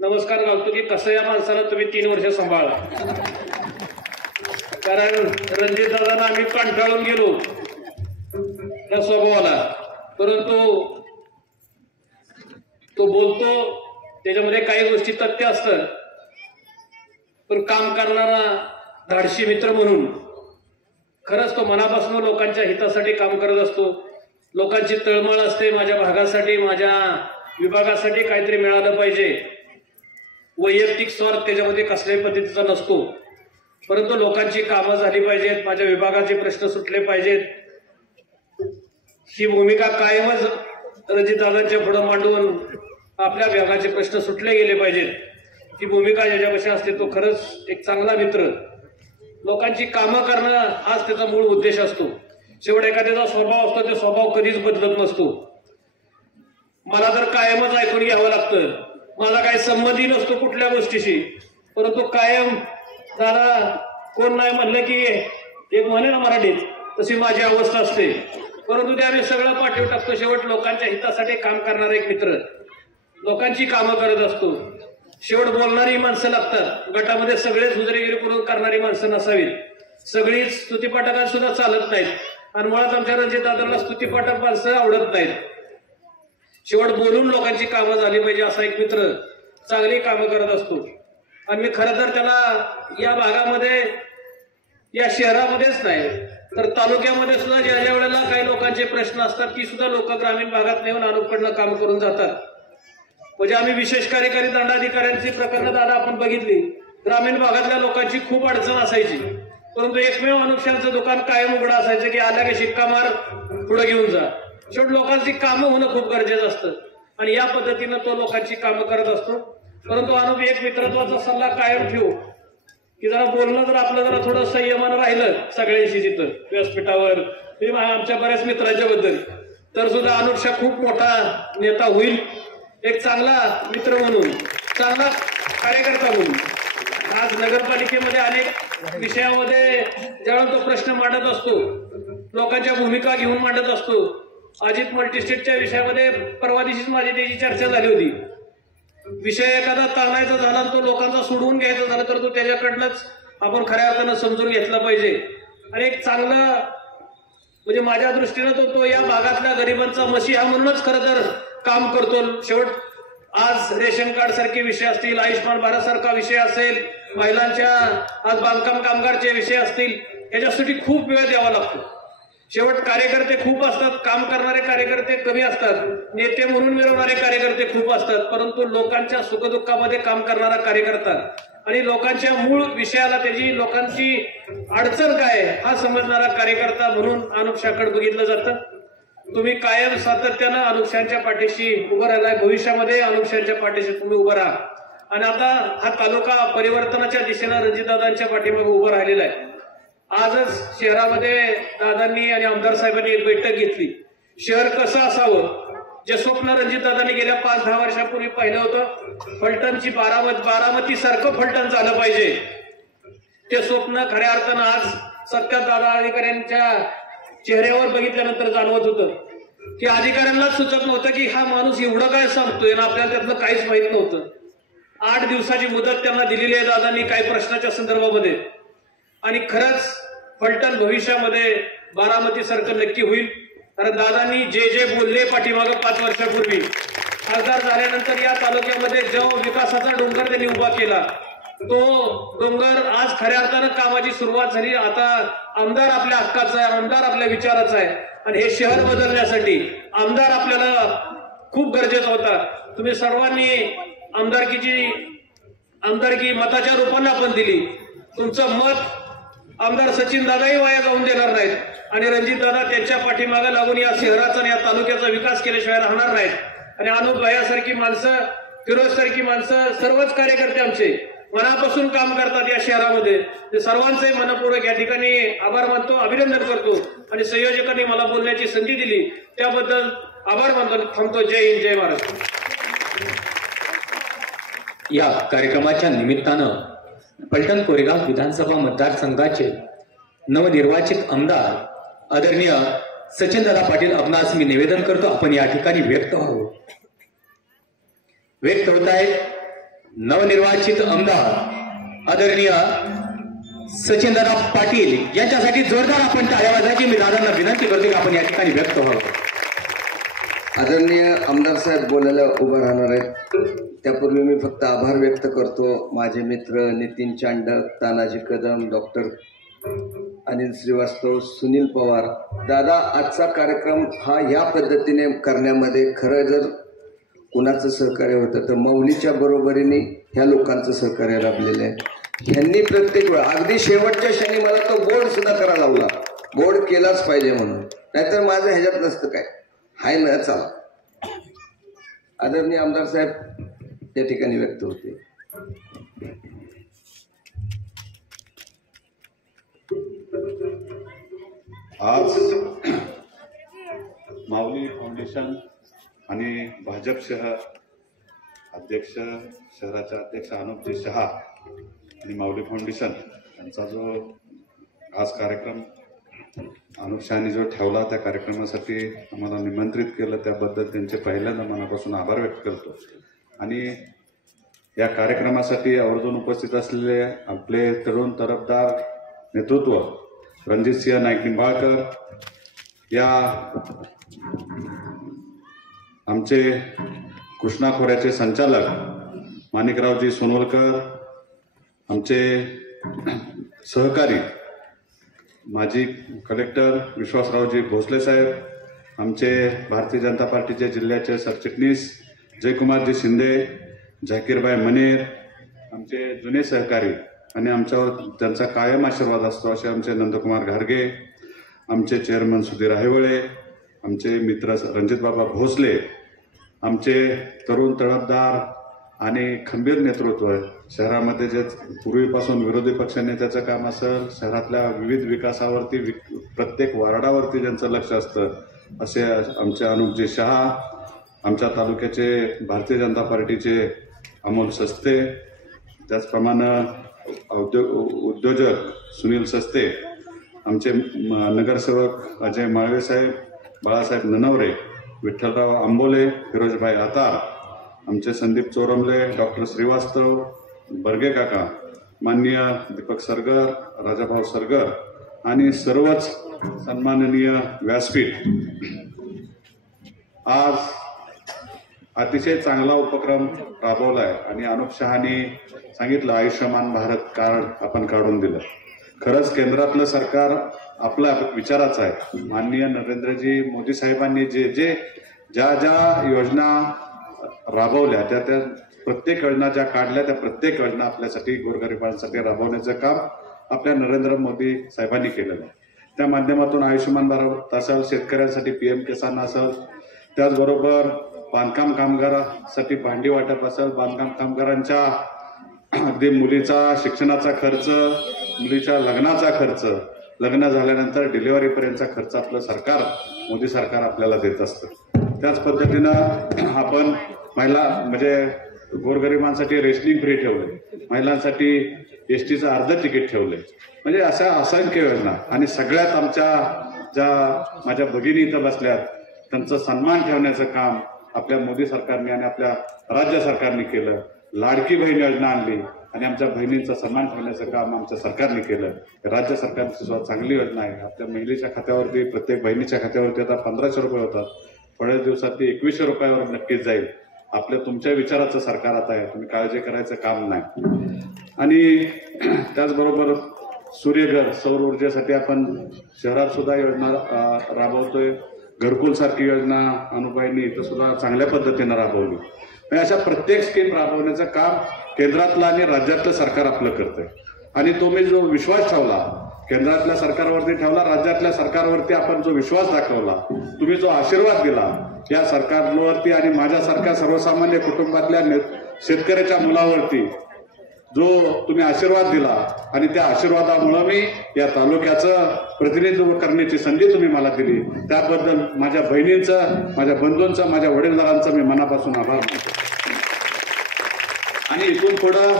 नमस्कार घालतो की कसं या माणसाला तुम्ही 3 वर्ष सांभाळला. कारण रणजित दादांना आम्ही कंटाळून गेलो त्या स्वभावाला, परंतु तो बोलतो त्याच्यामध्ये काही गोष्टी तथ्य असतं, पण काम करणारा धाडशी मित्र म्हणून खरंच तो मनापासून लोकांच्या हितासाठी काम करत असतो. लोकांची तळमळ असते, माझ्या भागासाठी माझ्या विभागासाठी काहीतरी मिळालं पाहिजे. वैयक्तिक स्वार्थ त्याच्यामध्ये कसल्याही पद्धतीचा नसतो, परंतु लोकांची कामं झाली पाहिजेत, माझ्या विभागाचे प्रश्न सुटले पाहिजेत, ही भूमिका कायमच रणजितदादांच्या पुढे मांडून आपल्या विभागाचे प्रश्न सुटले गेले पाहिजेत, ही भूमिका ज्याच्यापाशी असते तो खरंच एक चांगला मित्र. लोकांची कामं करणं हाच त्याचा मूळ उद्देश असतो. शेवट एखाद्याचा स्वभाव असतो, तो स्वभाव कधीच बदलत नसतो. मला तर कायमच ऐकून घ्यावं लागतं, माझा काही संबंधी नसतो कुठल्या गोष्टीशी, परंतु कायम दादा कोण नाही म्हणलं की एक म्हणे ना मराठीत, तशी माझी अवस्था असते. परंतु ते आम्ही सगळं पाठवून टाकतो. शेवट लोकांच्या हितासाठी काम करणारा एक मित्र, लोकांची कामं करत असतो. शेवट बोलणारी माणसं लागतात. गटामध्ये सगळेच हुजरेगिरी करून करणारी माणसं नसावीत. सगळीच स्तुतीपाठकात सुद्धा चालत नाहीत, आणि मुळात आमच्या रणजितदादांना स्तुतीपाठक माणसं आवडत नाहीत. शेवट बोलून लोकांची कामं झाली पाहिजे असा एक मित्र चांगली कामं करत असतो. आणि मी खरं तर त्याला या भागामध्ये, या शहरामध्येच नाही तर तालुक्यामध्ये सुद्धा ज्या ज्या वेळेला काही लोकांचे प्रश्न असतात ती सुद्धा लोक ग्रामीण भागात नेऊन अनुपकडनं काम करून जातात. म्हणजे आम्ही विशेष कार्यकारी दंडाधिकाऱ्यांची प्रकरणं दादा आपण बघितली, ग्रामीण भागातल्या लोकांची खूप अडचण असायची, परंतु एकमेव अनुपशांचं दुकान कायम उघडं असायचं की आल्या की शिक्का मार पुढे घेऊन जा. शेवट लोकांची कामं होणं खूप गरजेचं असतं, आणि या पद्धतीनं तो लोकांची कामं करत असतो. परंतु अनुप एक मित्रत्वाचा सल्ला कायम ठेवू की जरा बोलणं जर आपलं जरा थोडं संयमानं राहिलं सगळ्यांशी तिथं व्यासपीठावर, आमच्या बऱ्याच मित्रांच्या बद्दल, तर सुद्धा अनुपशा खूप मोठा नेता होईल, एक चांगला मित्र म्हणून, चांगला कार्यकर्ता म्हणून. आज नगरपालिकेमध्ये अनेक विषयामध्ये ज्यावेळेला तो प्रश्न मांडत असतो, लोकांच्या भूमिका घेऊन मांडत असतो. अजित मल्टीस्टेटच्या विषयामध्ये परवा दिवशीच माझी त्याची चर्चा झाली होती. विषय एखादा ताणायचा झाला, तो लोकांचा सोडवून घ्यायचा झाला, तर तो त्याच्याकडनंच आपण खऱ्या अर्थानं समजून घेतला पाहिजे. आणि एक चांगलं म्हणजे माझ्या दृष्टीनं तो या भागातल्या गरिबांचा मसीहा म्हणूनच खरं तर काम करतो. शेवट आज रेशन कार्ड सारखे विषय असतील, आयुष्यमान भारत सारखा विषय असेल, महिलांच्या आज बांधकाम कामगारचे विषय असतील, याच्यासाठी खूप वेळ द्यावा लागतो. शेवट कार्यकर्ते खूप असतात, काम करणारे कार्यकर्ते कमी असतात, नेते म्हणून मिरवणारे कार्यकर्ते खूप असतात, परंतु लोकांच्या सुखदुःखामध्ये काम करणारा कार्यकर्ता आणि लोकांच्या मूळ विषयाला त्याची लोकांची अडचण काय हा समजणारा कार्यकर्ता म्हणून अनुपशाकडे बघितलं जातं. तुम्ही कायम सातत्यानं अनुक्षांच्या पाठीशी उभं राहिलाय, भविष्यामध्ये अनुक्षांच्या पाठीशी तुम्ही उभं राहा. आणि आता हा तालुका परिवर्तनाच्या दिशेनं रणजितदादांच्या पाठीमागे उभं राहिलेला आहे. आजच शहरामध्ये दादांनी आणि आमदार साहेबांनी एक बैठक घेतली. शहर कसं असावं, जे स्वप्न रणजितदादांनी गेल्या 5-10 वर्षापूर्वी पाहिलं होतं, फलटणची बारामती सारखं फलटण झालं पाहिजे, ते स्वप्न खऱ्या अर्थानं आज सत्यात दादा अधिकाऱ्यांच्या चेहऱ्यावर बघितल्यानंतर जाणवत होतं की अधिकाऱ्यांनाच सुचत नव्हतं की हा माणूस एवढं काय सांगतोय ना आपल्याला त्यातलं काहीच माहित नव्हतं. 8 दिवसाची मुदत त्यांना दिलेली आहे दादांनी काही प्रश्नाच्या संदर्भामध्ये. आणि खरंच फलटण भविष्यामध्ये बारामती सारखं नक्की होईल. कारण दादांनी जे जे बोलले पाठीमागं 5 वर्षापूर्वी खासदार झाल्यानंतर या तालुक्यामध्ये जो विकासाचा डोंगर त्यांनी उभा केला, तो डोंगर आज खऱ्या अर्थानं कामाची सुरुवात झाली. आता आमदार आपल्या हक्काचा आहे, आमदार आपल्या विचाराचा आहे. आणि हे शहर बदलण्यासाठी आमदार आपल्याला खूप गरजेचा होता. तुम्ही सर्वांनी आमदारकी मताच्या रूपानं आपण दिली. तुमचं मत आमदार सचिन दादाही वाया जाऊन देणार नाहीत. आणि रणजितदादा त्यांच्या पाठीमागे लागून या शहराचा आणि या तालुक्याचा विकास केल्याशिवाय राहणार नाहीत. आणि अनुप भायासारखी माणसं, फिरोज सारखी माणसं, सर्वच कार्यकर्ते आमचे मनापासून काम करतात या शहरामध्ये. ते सर्वांचे मनपूर्वक या ठिकाणी आभार मानतो, अभिनंदन करतो. आणि संयोजकांनी मला बोलण्याची संधी दिली त्याबद्दल आभार मानतो. थांबतो. जय हिंद, जय महाराष्ट्र. या कार्यक्रमाच्या निमित्तानं फलटण कोरेगाव विधानसभा मतदारसंघाचे नवनिर्वाचित आमदार आदरणीय सचिनदादा पाटील आपणास मी निवेदन करतो, आपण या ठिकाणी व्यक्त होत आहेत. नवनिर्वाचित आमदार आदरणीय सचिनदादा पाटील यांच्यासाठी जोरदार आपण टाळ्या वाजवायची मी दादांना विनंती करतो की आपण या ठिकाणी व्यक्त व्हावं. आदरणीय आमदार साहेब बोलायला उभं राहणार आहेत. त्यापूर्वी मी फक्त आभार व्यक्त करतो माझे मित्र नितीन चांडक, तानाजी कदम, डॉक्टर अनिल श्रीवास्तव, सुनील पवार. दादा, आजचा कार्यक्रम हा या पद्धतीने करण्यामध्ये खरं जर कुणाचं सहकार्य होतं तर मौलीच्या बरोबरीने ह्या लोकांचं सहकार्य लाभलेलं आहे. ह्यांनी प्रत्येक वेळा अगदी शेवटच्या क्षणी मला तो बोर्ड सुद्धा करायला लावला, बोर्ड केलाच पाहिजे म्हणून, नाहीतर माझं ह्याच्यात नसतं काय, हाय न चाल. आदरणीय आमदार साहेब या ठिकाणी व्यक्त होते. आज माऊली फाउंडेशन आणि भाजप शहराचे अध्यक्ष अनुपजी शहा आणि माऊली फाउंडेशन यांचा जो आज कार्यक्रम अनुप शहानी जो ठेवला, त्या कार्यक्रमासाठी आम्हाला निमंत्रित केलं त्याबद्दल त्यांचे पहिल्यांदा मनापासून आभार व्यक्त करतो. आणि या कार्यक्रमासाठी आवर्जून उपस्थित असलेले आपले तरुण तरफदार नेतृत्व रणजितसिंह नाईक निंबाळकर, या आमचे कृष्णा खोऱ्याचे संचालक माणिकरावजी सोनवलकर, आमचे सहकारी माजी कलेक्टर विश्वासरावजी भोसले साहेब, आमचे भारतीय जनता पार्टीचे जिल्ह्याचे सरचिटणीस जयकुमारजी शिंदे, झाकीरबाई मनेर, आमचे जुने सहकारी आणि आमच्यावर त्यांचा कायम आशीर्वाद असतो असे आमचे नंदकुमार घारगे, आमचे चेअरमन सुधीर हायवळे, आमचे मित्र रणजितबाबा भोसले, आमचे तरुण तळपदार आणि खंबीर नेतृत्व. शहरामध्ये जे पूर्वीपासून विरोधी पक्षनेत्याचं काम असेल, शहरातल्या विविध विकासावरती प्रत्येक वार्डावरती ज्यांचं लक्ष असतं असे आमचे अनुपजी शहा, आमच्या तालुक्याचे भारतीय जनता पार्टीचे अमोल सस्ते, त्याचप्रमाणे उद्योजक सुनील सस्ते, आमचे नगरसेवक अजय माळवे साहेब, बाळासाहेब ननवरे, विठ्ठलराव आंबोले, फिरोजभाई आतार, आमचे संदीप चोरमले, डॉक्टर श्रीवास्तव, बर्गे काका, माननीय दीपक सरगर, राजाभाऊ सरगर आणि सर्वच सन्माननीय व्यासपीठ. आज अतिशय चांगला उपक्रम राबवला आहे आणि अनुप शहानी सांगितलं आयुष्यमान भारत कार्ड आपण काढून दिलं. खरंच केंद्रातलं सरकार आपल्या विचाराचं आहे. माननीय नरेंद्रजी मोदी साहेबांनी ज्या योजना राबवल्या त्या प्रत्येक योजना ज्या काढल्या त्या प्रत्येक योजना आपल्यासाठी गोरगरिबांसाठी राबवण्याचं काम आपल्या नरेंद्र मोदी साहेबांनी केलेलं आहे. त्या माध्यमातून आयुष्यमान भारत असेल, शेतकऱ्यांसाठी PM किसान असेल, त्याचबरोबर बांधकाम कामगारासाठी भांडी वाटप असेल, बांधकाम कामगारांच्या अगदी मुलीचा शिक्षणाचा खर्च, मुलीच्या लग्नाचा खर्च, लग्न झाल्यानंतर डिलिव्हरीपर्यंतचा खर्च आपलं सरकार, मोदी सरकार आपल्याला देत असतं. त्याच पद्धतीनं आपण महिला म्हणजे गोरगरिबांसाठी रेशनिंग फ्री ठेवले, महिलांसाठी STचं अर्ध तिकीट ठेवले. म्हणजे अशा असंख्य योजना. आणि सगळ्यात आमच्या ज्या माझ्या भगिनी इथं बसल्यात त्यांचा सन्मान ठेवण्याचं काम आपल्या मोदी सरकारने आणि आपल्या राज्य सरकारने केलं. लाडकी बहीण योजना आणली आणि आमच्या बहिणींचा सन्मान ठेवण्याचं काम आमच्या सरकारने केलं. राज्य सरकारची सुद्धा चांगली योजना आहे. आपल्या महिलेच्या खात्यावरती, प्रत्येक बहिणीच्या खात्यावरती आता 1500 रुपये होतात. थोड्या दिवसात ती 2100 रुपयावर नक्कीच जाईल. आपल्या तुमच्या विचाराचं सरकार आता आहे, तुम्ही काळजी करायचं काम नाही. आणि त्याचबरोबर सूर्यघर, सौर ऊर्जेसाठी आपण शहरात सुद्धा योजना राबवतोय. घरकुल सारखी योजना अनुबाईंनी इथं सुद्धा चांगल्या पद्धतीनं राबवली. अशा प्रत्येक स्कीम राबवण्याचं काम केंद्रातलं आणि राज्यातलं सरकार आपलं करतंय. आणि तो मी जो विश्वास ठेवला, केंद्रातल्या सरकारवरती ठेवला, राज्यातल्या सरकारवरती आपण जो विश्वास दाखवला, तुम्ही जो आशीर्वाद दिला या सरकारवरती आणि माझ्यासारख्या सर्वसामान्य कुटुंबातल्या शेतकऱ्याच्या मुलावरती जो तुम्ही आशीर्वाद दिला आणि त्या आशीर्वादामुळे मी या तालुक्याचं प्रतिनिधित्व करण्याची संधी तुम्ही मला दिली, त्याबद्दल माझ्या बहिणींचं, माझ्या बंधूंचं, माझ्या वडीलधारांचं मी मनापासून आभार मानतो. आणि इथून पुढं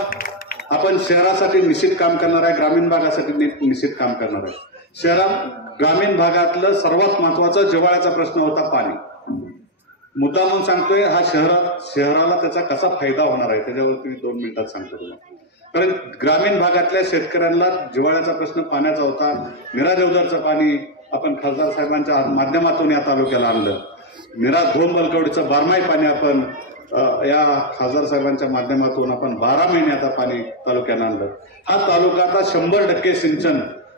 आपण शहरासाठी निश्चित काम करणार आहे, ग्रामीण भागासाठी निश्चित काम करणार आहे. ग्रामीण भागातलं सर्वात महत्वाचा जिव्हाळ्याचा प्रश्न होता पाणी. मुद्दा म्हणून सांगतोय, हा शहराला त्याचा कसा फायदा होणार आहे त्याच्यावरती मी 2 मिनिटात सांगतो तुम्हाला. कारण ग्रामीण भागातल्या शेतकऱ्यांना जिव्हाळ्याचा प्रश्न पाण्याचा होता. नीरा देवधरचं पाणी आपण खासदार साहेबांच्या माध्यमातून या तालुक्याला आणलं. नीरा धोम बलकवडीचं 12माही पाणी आपण या खासदार साहेबांच्या माध्यमातून आपण 12 महिने आता पाणी तालुक्याला आणलं. हा तालुका आता 100%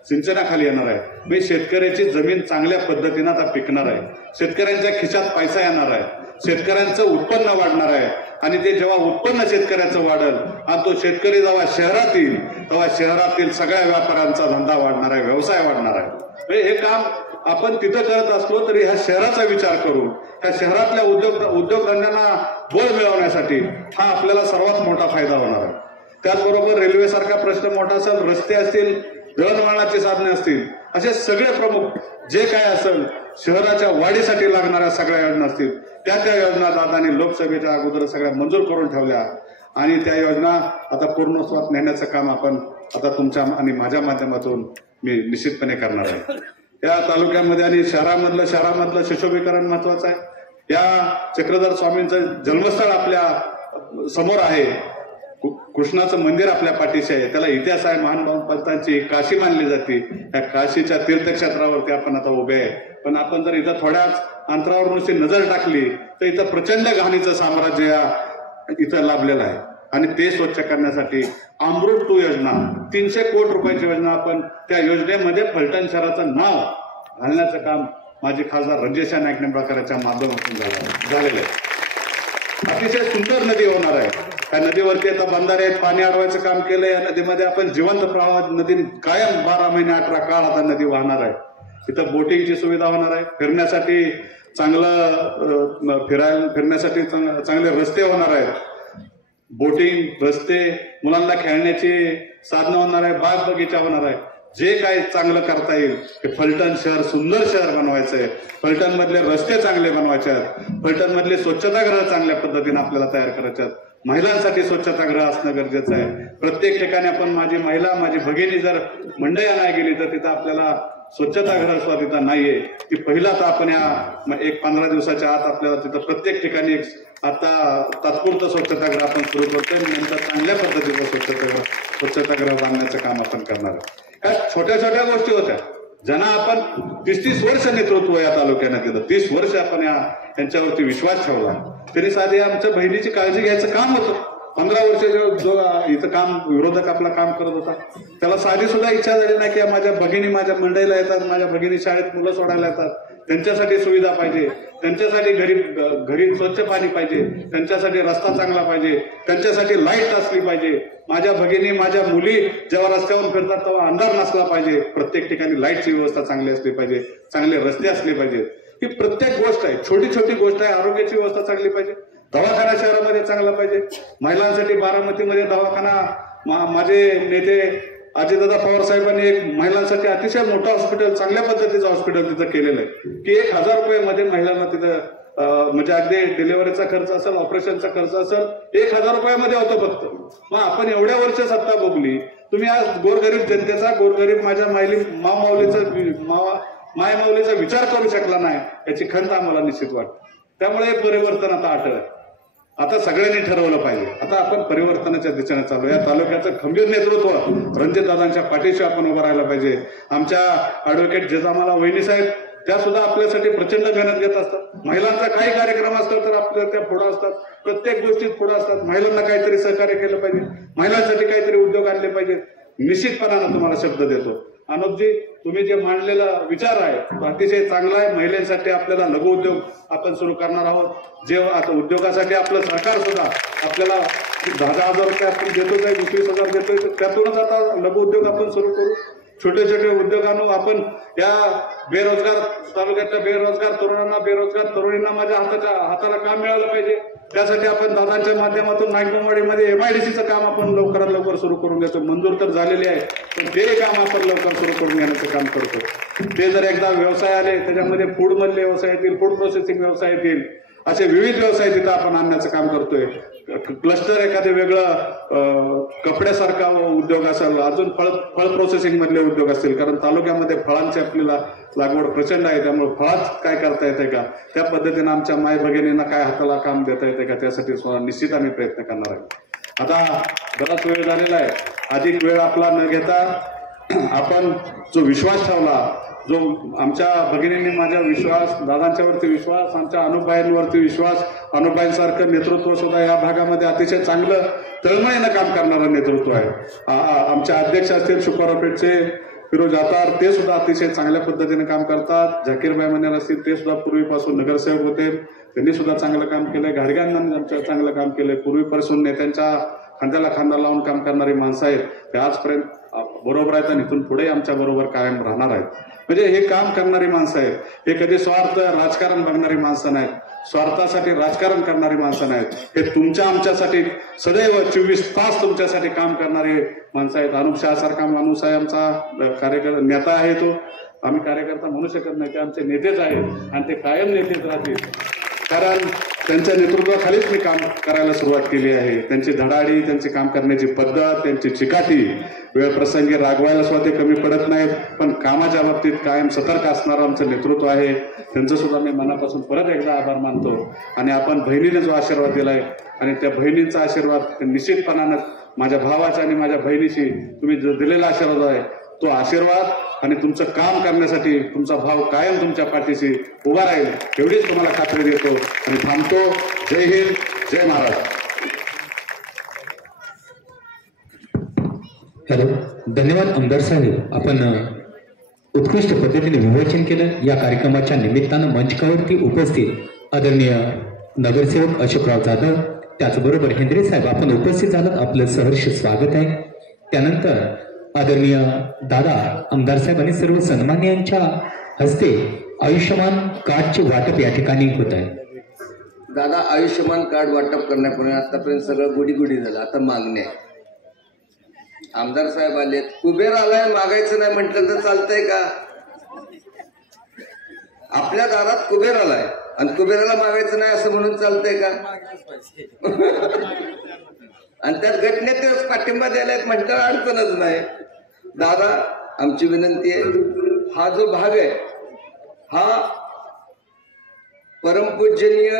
सिंचनाखाली येणार आहे. म्हणजे शेतकऱ्याची जमीन चांगल्या पद्धतीनं आता पिकणार आहे. शेतकऱ्यांच्या खिशात पैसा येणार आहे. शेतकऱ्यांचं उत्पन्न वाढणार आहे. आणि ते जेव्हा उत्पन्न शेतकऱ्याचं वाढेल आणि तो शेतकरी जेव्हा शहरात येईल तेव्हा शहरातील सगळ्या व्यापाऱ्यांचा धंदा वाढणार आहे, व्यवसाय वाढणार आहे. हे काम आपण तिथं करत असलो तरी ह्या शहराचा विचार करून ह्या शहरातल्या उद्योगधंद्यांना बळ मिळवण्यासाठी हा आपल्याला सर्वात मोठा फायदा होणार आहे. त्याचबरोबर रेल्वेसारखा प्रश्न मोठा असेल, रस्ते असतील, दळणवळणाची साधने असतील, असे सगळे प्रमुख जे काय असेल शहराच्या वाढीसाठी लागणाऱ्या सगळ्या योजना असतील त्या योजना दादांनी लोकसभेच्या अगोदर सगळ्या मंजूर करून ठेवल्या. आणि त्या योजना आता पूर्णत्वास नेण्याचं काम आपण आता तुमच्या आणि माझ्या माध्यमातून मी निश्चितपणे करणार आहे. या तालुक्यामध्ये आणि शहरामधलं सुशोभीकरण महत्वाचं आहे. या चक्रधर स्वामींचं जन्मस्थळ आपल्या समोर आहे. कृष्णाचं मंदिर आपल्या पाठीशी आहे. त्याला इतिहास आहे. महानुभाव पंतांची काशी मानली जाते. त्या काशीच्या तीर्थक्षेत्रावरती आपण आता उभे आहे. पण आपण जर इथं थोड्याच अंतरावर नुसती नजर टाकली तर इथं प्रचंड घाणीचं साम्राज्य इथं लाभलेलं आहे. आणि ते स्वच्छ करण्यासाठी अमृत 2 योजना 300 कोटी रुपयाची योजना आपण त्या योजनेमध्ये फलटण शहराचं नाव घालण्याचं काम माझे खासदार रणजित नाईक निंबाळकरांच्या माध्यमातून झालेलं आहे. अतिशय सुंदर नदी होणार आहे. त्या नदीवरती आता बंधारे आहेत, पाणी अडवायचं काम केलंय. या नदीमध्ये आपण जिवंत प्रवाह नदी कायम 12 महिने 18 काळ आता नदी वाहणार आहे. इथं बोटिंगची सुविधा होणार आहे. फिरण्यासाठी फिरण्यासाठी चांगले रस्ते होणार आहेत. बोटिंग, रस्ते, मुलांना खेळण्याची साधनं होणार आहे, बाग बगीचा होणार आहे. जे काय चांगलं करता येईल ते फलटण शहर सुंदर शहर बनवायचं आहे. फलटण मधले रस्ते चांगले बनवायचे आहेत. फलटण मधले स्वच्छतागृह चांगल्या पद्धतीने आपल्याला तयार करायचे आहेत. महिलांसाठी स्वच्छतागृह असणं गरजेचं आहे. प्रत्येक ठिकाणी आपण माझी भगिनी जर मंडई नाही गेली तर तिथं आपल्याला स्वच्छतागृह सुद्धा तिथं नाहीये. ती पहिला तर आपण या 15 दिवसाच्या आत आपल्याला तिथं प्रत्येक ठिकाणी आता तात्पुरतं स्वच्छतागृह आपण सुरू करतोय. नंतर चांगल्या पद्धतीचं स्वच्छतागृह बांधण्याचं काम आपण करणार आहे. ह्या छोट्या छोट्या गोष्टी होत्या ज्यांना आपण 30 वर्ष नेतृत्व या तालुक्यानं केलं. 30 वर्ष आपण यांच्यावरती विश्वास ठेवला. तरी साधे आमच्या बहिणीची काळजी घ्यायचं काम होतं. 15 वर्ष जो इथं काम विरोधक आपला काम करत होता त्याला साधी सुद्धा इच्छा झाली नाही की माझ्या भगिनी माझ्या मंडईला येतात, माझ्या भगिनी शाळेत मुलं सोडायला येतात, त्यांच्यासाठी सुविधा पाहिजे, त्यांच्यासाठी घरी स्वच्छ पाणी पाहिजे, त्यांच्यासाठी रस्ता चांगला पाहिजे, त्यांच्यासाठी लाईट असली पाहिजे. माझ्या भगिनी, माझ्या मुली जेव्हा रस्त्यावर फिरतात तेव्हा अंधार नसला पाहिजे. प्रत्येक ठिकाणी लाईटची व्यवस्था चांगली असली पाहिजे, चांगले रस्ते असले पाहिजे. ही प्रत्येक गोष्ट आहे, छोटी छोटी गोष्ट आहे. आरोग्याची व्यवस्था चांगली पाहिजे, दवाखाना शहरामध्ये चांगला पाहिजे. महिलांसाठी बारामतीमध्ये दवाखाना माझे नेते अजितदादा पवार साहेबांनी एक महिलांसाठी अतिशय मोठं हॉस्पिटल, चांगल्या पद्धतीचं हॉस्पिटल तिथं केलेलं आहे की 1,000 रुपयामध्ये महिलांना तिथं म्हणजे अगदी डिलिव्हरीचा खर्च असेल, ऑपरेशनचा खर्च असेल, 1,000 रुपयामध्ये होतो फक्त. मग आपण एवढ्या वर्ष सत्ता भोगली, तुम्ही आज गोरगरीब जनतेचा, गोरगरीब माझ्या मायमाऊलीचा विचार करू शकला नाही, याची खंत आम्हाला निश्चित वाटते. त्यामुळे परिवर्तन आता आटळ आहे. आता सगळ्यांनी ठरवलं पाहिजे. आता आपण परिवर्तनाच्या दिशेने चालू. या तालुक्याचं खंबीर नेतृत्व रणजितदादांच्या पाठीशी आपण उभं राहायला पाहिजे. आमच्या ॲडव्होकेट जेजामाला वहिनी साहेब त्या सुद्धा आपल्यासाठी प्रचंड मेहनत घेत असतात. महिलांचा काही कार्यक्रम असतो तर आपल्या त्या पुढे असतात, प्रत्येक गोष्टीत पुढे असतात. महिलांना काहीतरी सहकार्य केलं पाहिजे, महिलांसाठी काहीतरी उद्योग आणले पाहिजे. निश्चितपणानं तुम्हाला शब्द देतो, अनुपजी, तुम्ही जे मांडलेला विचार आहे तो अतिशय चांगला आहे. महिलांसाठी आपल्याला लघु उद्योग आपण सुरू करणार आहोत. जे आता उद्योगासाठी आपलं सरकार सुद्धा आपल्याला 10,000 रुपये आपण देतोच आहे, 20,000 देतोय, त्यातूनच आता लघु उद्योग आपण सुरू करू. छोटे छोटे उद्योगांनो आपण या बेरोजगार तालुक्यातल्या बेरोजगार तरुणांना, बेरोजगार तरुणींना माझ्या हाताला काम मिळालं पाहिजे. त्यासाठी आपण दादांच्या माध्यमातून नागनवाडीमध्ये MIDCचं काम आपण लवकरात लवकर सुरू करून घेतो. मंजूर तर झालेले आहे, पण ते काम आपण लवकर सुरू करून घेण्याचं काम करतो. ते जर एकदा व्यवसाय आले, त्याच्यामध्ये फूड मधले व्यवसाय येतील, फूड प्रोसेसिंग व्यवसाय येतील, असे विविध व्यवसाय तिथं आपण आणण्याचं काम करतोय. क्लस्टर एखादे वेगळं कपड्यासारखा उद्योग असेल, अजून फळ प्रोसेसिंग मधले उद्योग असतील, कारण तालुक्यामध्ये फळांची आपल्याला लागवड प्रचंड आहे. त्यामुळे फळात काय करता येते का, त्या पद्धतीनं आमच्या माय भगिनींना काय हाताला काम देता येते का, त्यासाठी निश्चित आम्ही प्रयत्न करणार आहे. आता बराच वेळ झालेला आहे, अधिक वेळ आपला न घेता आपण जो विश्वास ठेवला, जो आमच्या भगिनींनी माझ्या विश्वास, दादांच्यावरती विश्वास, आमच्या अनुभाईंवरती विश्वास, अनुभाईंसारखं नेतृत्व सुद्धा या भागामध्ये अतिशय चांगलं तळमळीनं काम करणारं नेतृत्व आहे. आमच्या अध्यक्ष असतील शुक्रारपेठचे फिरोज आतार, ते सुद्धा अतिशय चांगल्या पद्धतीने काम करतात. झाकीरबाई मन्यार असतील, ते सुद्धा पूर्वीपासून नगरसेवक होते, त्यांनी सुद्धा चांगलं काम केलंय. घाडग्यांना आमच्या चांगलं काम केलंय. पूर्वीपासून नेत्यांच्या खांद्याला खांदा लावून काम करणारी माणसं आहेत, ते आजपर्यंत बरोबर आहेत आणि इथून पुढे आमच्या बरोबर कायम राहणार आहेत. म्हणजे हे काम करणारी माणसं आहेत. हे कधी स्वार्थ राजकारण बघणारी माणसं नाहीत, स्वार्थासाठी राजकारण करणारी माणसं नाहीत. हे तुमच्या आमच्यासाठी सदैव 24 तास तुमच्यासाठी काम करणारे माणसं आहेत. अनुपशासारखा माणूस आहे, आमचा कार्यकर्ता नेता आहे. तो आम्ही कार्यकर्ता म्हणू शकत नाही, ते आमचे नेतेच आहेत आणि ते कायम नेतेच राहतील. कारण त्यांच्या नेतृत्वाखालीच मी काम करायला सुरुवात केली आहे. त्यांची धडाडी, त्यांची काम करण्याची पद्धत, त्यांची चिकाटी, वेळप्रसंगी रागवायला सुद्धा ते कमी पडत नाहीत. पण कामाच्या बाबतीत कायम सतर्क असणारं आमचं नेतृत्व आहे. त्यांचं सुद्धा मी मनापासून परत एकदा आभार मानतो. आणि आपण बहिणीने जो आशीर्वाद दिलाय आणि त्या बहिणींचा आशीर्वाद निश्चितपणानं माझ्या भावाचा आणि माझ्या बहिणीशी तुम्ही जो दिलेला आशीर्वाद आहे, तो आशीर्वाद आणि तुमचं काम करण्यासाठी तुमचा भाव कायम तुमच्या पाठीशी उभा राहील, एवढीच तुम्हाला खात्री देतो आणि थांबतो. जय हिंद, जय महाराष्ट्र. हॅलो, धन्यवाद आमदार साहेब. आपण उत्कृष्ट पद्धतीने विवेचन केलं. या कार्यक्रमाच्या निमित्तानं मंचकावरती उपस्थित आदरणीय नगरसेवक अशोकराव जाधव, त्याचबरोबर हेंद्रे साहेब आपण उपस्थित झालात, आपलं सहर्ष स्वागत आहे. त्यानंतर आदरणीय दादा आमदार साहेब आणि सर्व सन्मान्यांच्या हस्ते आयुष्यमान कार्डचे वाटप या ठिकाणी होत आहे. दादा, आयुष्यमान कार्ड वाटप करण्यापूर्वी आतापर्यंत सगळं गुडी झालं, आता मागण्या. आमदार साहेब आले, कुबेर आलाय, मागायचं नाही म्हटलं तर चालतंय का? आपल्या दारात कुबेर आलाय आणि कुबेराला मागायचं नाही असं म्हणून चालतंय का? आणि त्यात घटनेतच पाठिंबा द्यायला म्हटल्यावर अडचणच नाही. दादा, आमची विनंती आहे, हा जो भाग आहे हा परमपूजनीय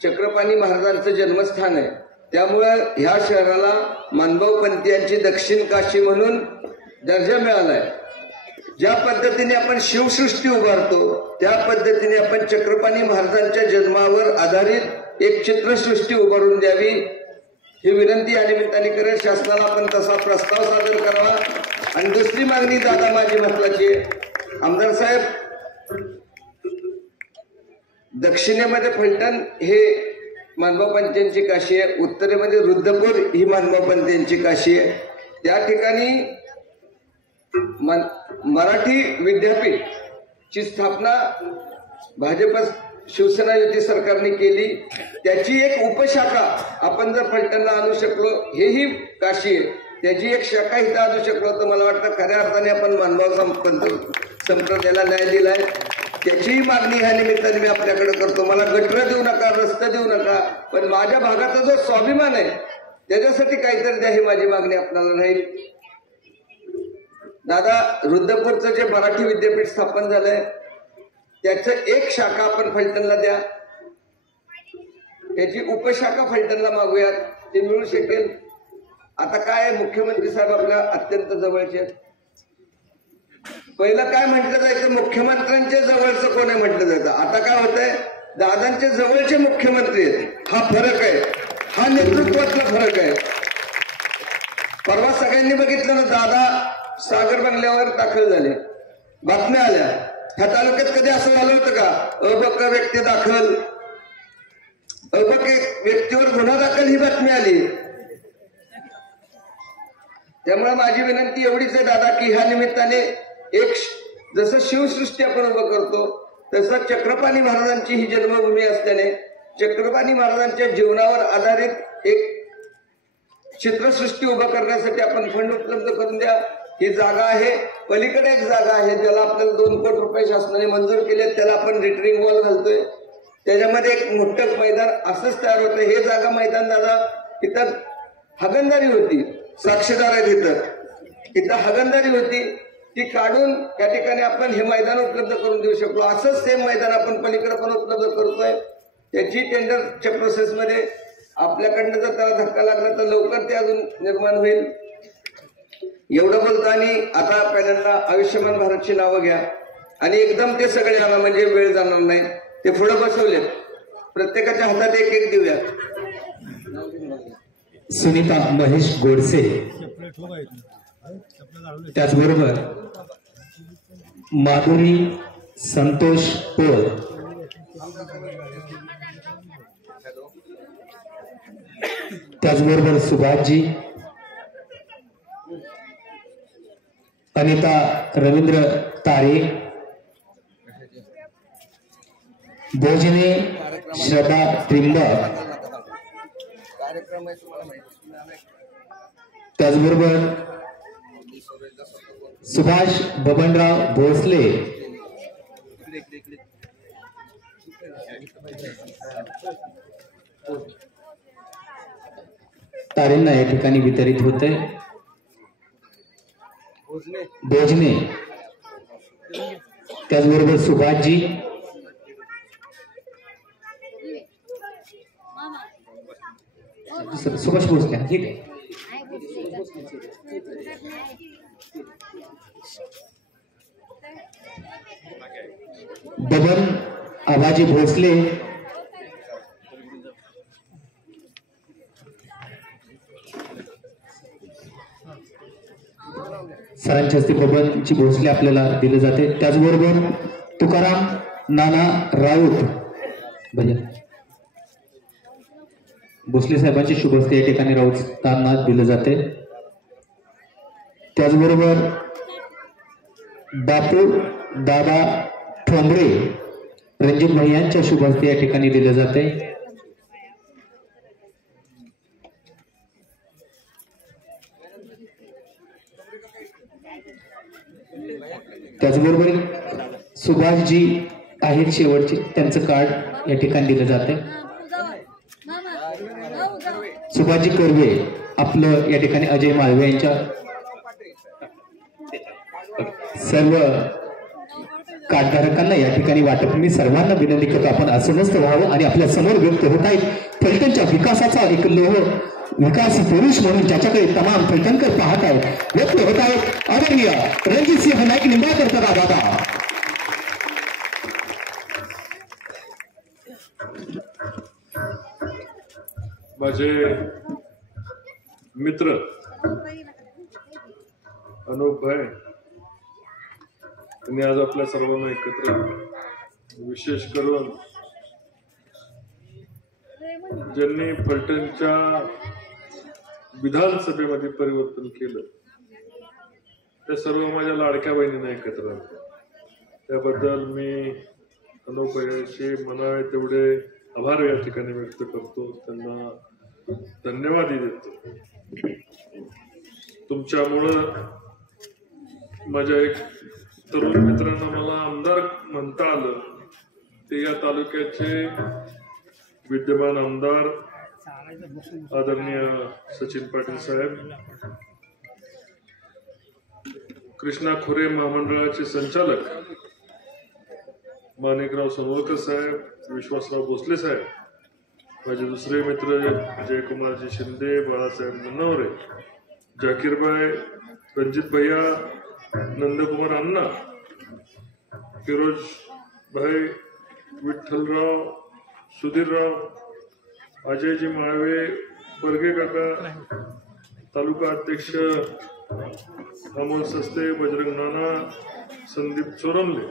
चक्रपाणी महाराजांचं जन्मस्थान आहे. त्यामुळं ह्या शहराला मानभाऊ पंथीयांची दक्षिण काशी म्हणून दर्जा मिळालाय. ज्या पद्धतीने आपण शिवसृष्टी उभारतो त्या पद्धतीने आपण चक्रपाणी महाराजांच्या जन्मावर आधारित एक चित्रसृष्टी उभारून द्यावी ही विनंती या निमित्ताने करत शासनाला आपण तसा प्रस्ताव सादर करावा. आणि दुसरी मागणी दादा माझी महत्वाची आहे. आमदार साहेब, दक्षिणेमध्ये फलटण हे मानभाव पंथांची काशी आहे, उत्तरेमध्ये रुद्रपूर ही मानभाव पंथांची काशी आहे. त्या ठिकाणी मराठी विद्यापीठची स्थापना भाजप शिवसेना युती सरकारने केली. त्याची एक उपशाखा आपण जर फलटणला आणू शकलो, हेही काशी आहे, त्याची एक शाखा इथं आणू शकलो तर मला वाटतं खऱ्या अर्थाने आपण मानभाव संप्रदायाला न्याय दिलाय. त्याचीही मागणी ह्या निमित्ताने मी आपल्याकडे करतो. मला गटर देऊ नका, रस्ते देऊ नका, पण माझ्या भागाचा जो स्वाभिमान आहे त्याच्यासाठी काहीतरी द्या, ही माझी मागणी आपल्याला राहील. दादा, रुद्रपूरचं जे मराठी विद्यापीठ स्थापन झालंय त्याचं एक शाखा आपण फलटणला द्या, त्याची उपशाखा फलटणला मागूयात, ते मिळू शकेल. आता काय मुख्यमंत्री साहेब आपल्या अत्यंत जवळचे, पहिलं काय म्हटलं जायचं, मुख्यमंत्र्यांच्या जवळचं कोण आहे म्हटलं जायचं. आता काय होतंय, दादांच्या जवळचे मुख्यमंत्री आहेत. हा फरक आहे, हा नेतृत्वातला फरक आहे. परवा सगळ्यांनी बघितलं ना, दादा सागर बंगल्यावर दाखल झाले, बातम्या आल्या. ह्या तालुक्यात कधी असं झालं होतं का, अबक व्यक्ती दाखल, अबक व्यक्तीवर गुन्हा दाखल, ही बातमी आली. त्यामुळे माझी विनंती एवढीच आहे दादा, की ह्या निमित्ताने एक जसं शिवसृष्टी आपण उभं करतो तसं चक्रपाणी महाराजांची ही जन्मभूमी असल्याने चक्रपाणी महाराजांच्या जीवनावर आधारित एक चित्रसृष्टी उभं करण्यासाठी आपण फंड उपलब्ध करून द्या. ही जागा आहे, पलीकडे एक जागा आहे ज्याला आपल्याला 2 कोटी रुपये शासनाने मंजूर केले, त्याला आपण रिटरिंग वॉल घालतोय, त्याच्यामध्ये एक मोठं मैदान असंच तयार होतं. हे जागा मैदान दादा, इथं हागणदारी होती, साक्षीदार आहेत इथं हगणदारी होती, ती काढून त्या ठिकाणी आपण हे मैदान उपलब्ध करून देऊ शकलो. असंच सेम मैदान आपण पलीकडे पण उपलब्ध करतोय. त्याची टेंडरच्या प्रोसेसमध्ये आपल्याकडनं जर त्याला धक्का लागला तर लवकर ते अजून निर्माण होईल. एवढं बोलतो. आणि आता पहिल्यांदा आयुष्यमान भारतची नावं घ्या आणि एकदम ते सगळे आणा, म्हणजे वेळ जाणार नाही. ते पुढे बसवले, प्रत्येकाच्या हातात एक एक देऊया. सुनीता महेश गोडसे, त्याचबरोबर माधुरी संतोष पोळ, त्याचबरोबर सुभाषजी, अनिता रवींद्र तारे, भोजने श्रद्धा त्रिंबक, त्याचबरोबर सुभाष बबनराव भोसले, तारेंना या ठिकाणी वितरित होते. भोजने, त्याचबरोबर सुभाषजी, सुभाष भोसले, ठीक आहे. बबन आबाजी भोसले, सरांच्या हस्ते बबनची भोसले आपल्याला दिले जाते. त्याचबरोबर तुकाराम नाना राऊत भैया भोसले साहेबांची शुभ हस्ते या ठिकाणी राऊतांना दिले जाते. त्याचबरोबर बापू दादा ठोंबरे रणजित भैयांच्या शुभ हस्ते या ठिकाणी दिले जाते. त्याचबरोबर सुभाषजी आहेत शेवटचे, त्यांचं कार्ड या ठिकाणी दिलं जाते. सुभाषजी कर्वे आपलं या ठिकाणी अजय माळवे यांच्या सर्व कार्डधारकांना या ठिकाणी वाटप. मी सर्वांना विनंती करतो आपण असमस्त व्हावं आणि आपल्या समोर व्यक्त होत आहेत फलटणच्या विकासाचा एक लोह विकास पुरुष म्हणून ज्याच्याकडे तमाम फलटणकर पाहत आहेत, व्यक्त होत आहेत आदरणीय रणजितसिंह नाईक निंबाळकर दादा. माझे मित्र अनुप भाई यांनी आज आपल्या सर्वांना एकत्र, विशेष करून ज्यांनी फलटणच्या विधानसभेमध्ये परिवर्तन केलं, त्या सर्व माझ्या लाडक्या बहिणींना एकत्र आणलं. त्याबद्दल मी अनुपयाचे म्हणावे तेवढे आभार या ठिकाणी व्यक्त करतो, त्यांना धन्यवादही देतो. तुमच्यामुळं माझ्या एक तरुण मित्रांना मला आमदार म्हणता आलं, ते या तालुक्याचे विद्यमान आमदार आदरणीय सचिन पाटील साहेब, कृष्णा खोरे महामंडळाचे संचालक माणिकराव सोनवळकर साहेब, विश्वासराव भोसले साहेब, माझे दुसरे मित्र जयकुमारजी शिंदे, बाळासाहेब नन्नवरे, जाकीरबाई, रणजित भैया, नंदकुमार अण्णा, फिरोज भाई, विठ्ठलराव, सुधीरराव, अजयजी माळवे, बर्गे काका, तालुका अध्यक्ष अमोल सस्ते, बजरंग नाना, संदीप चोरमले,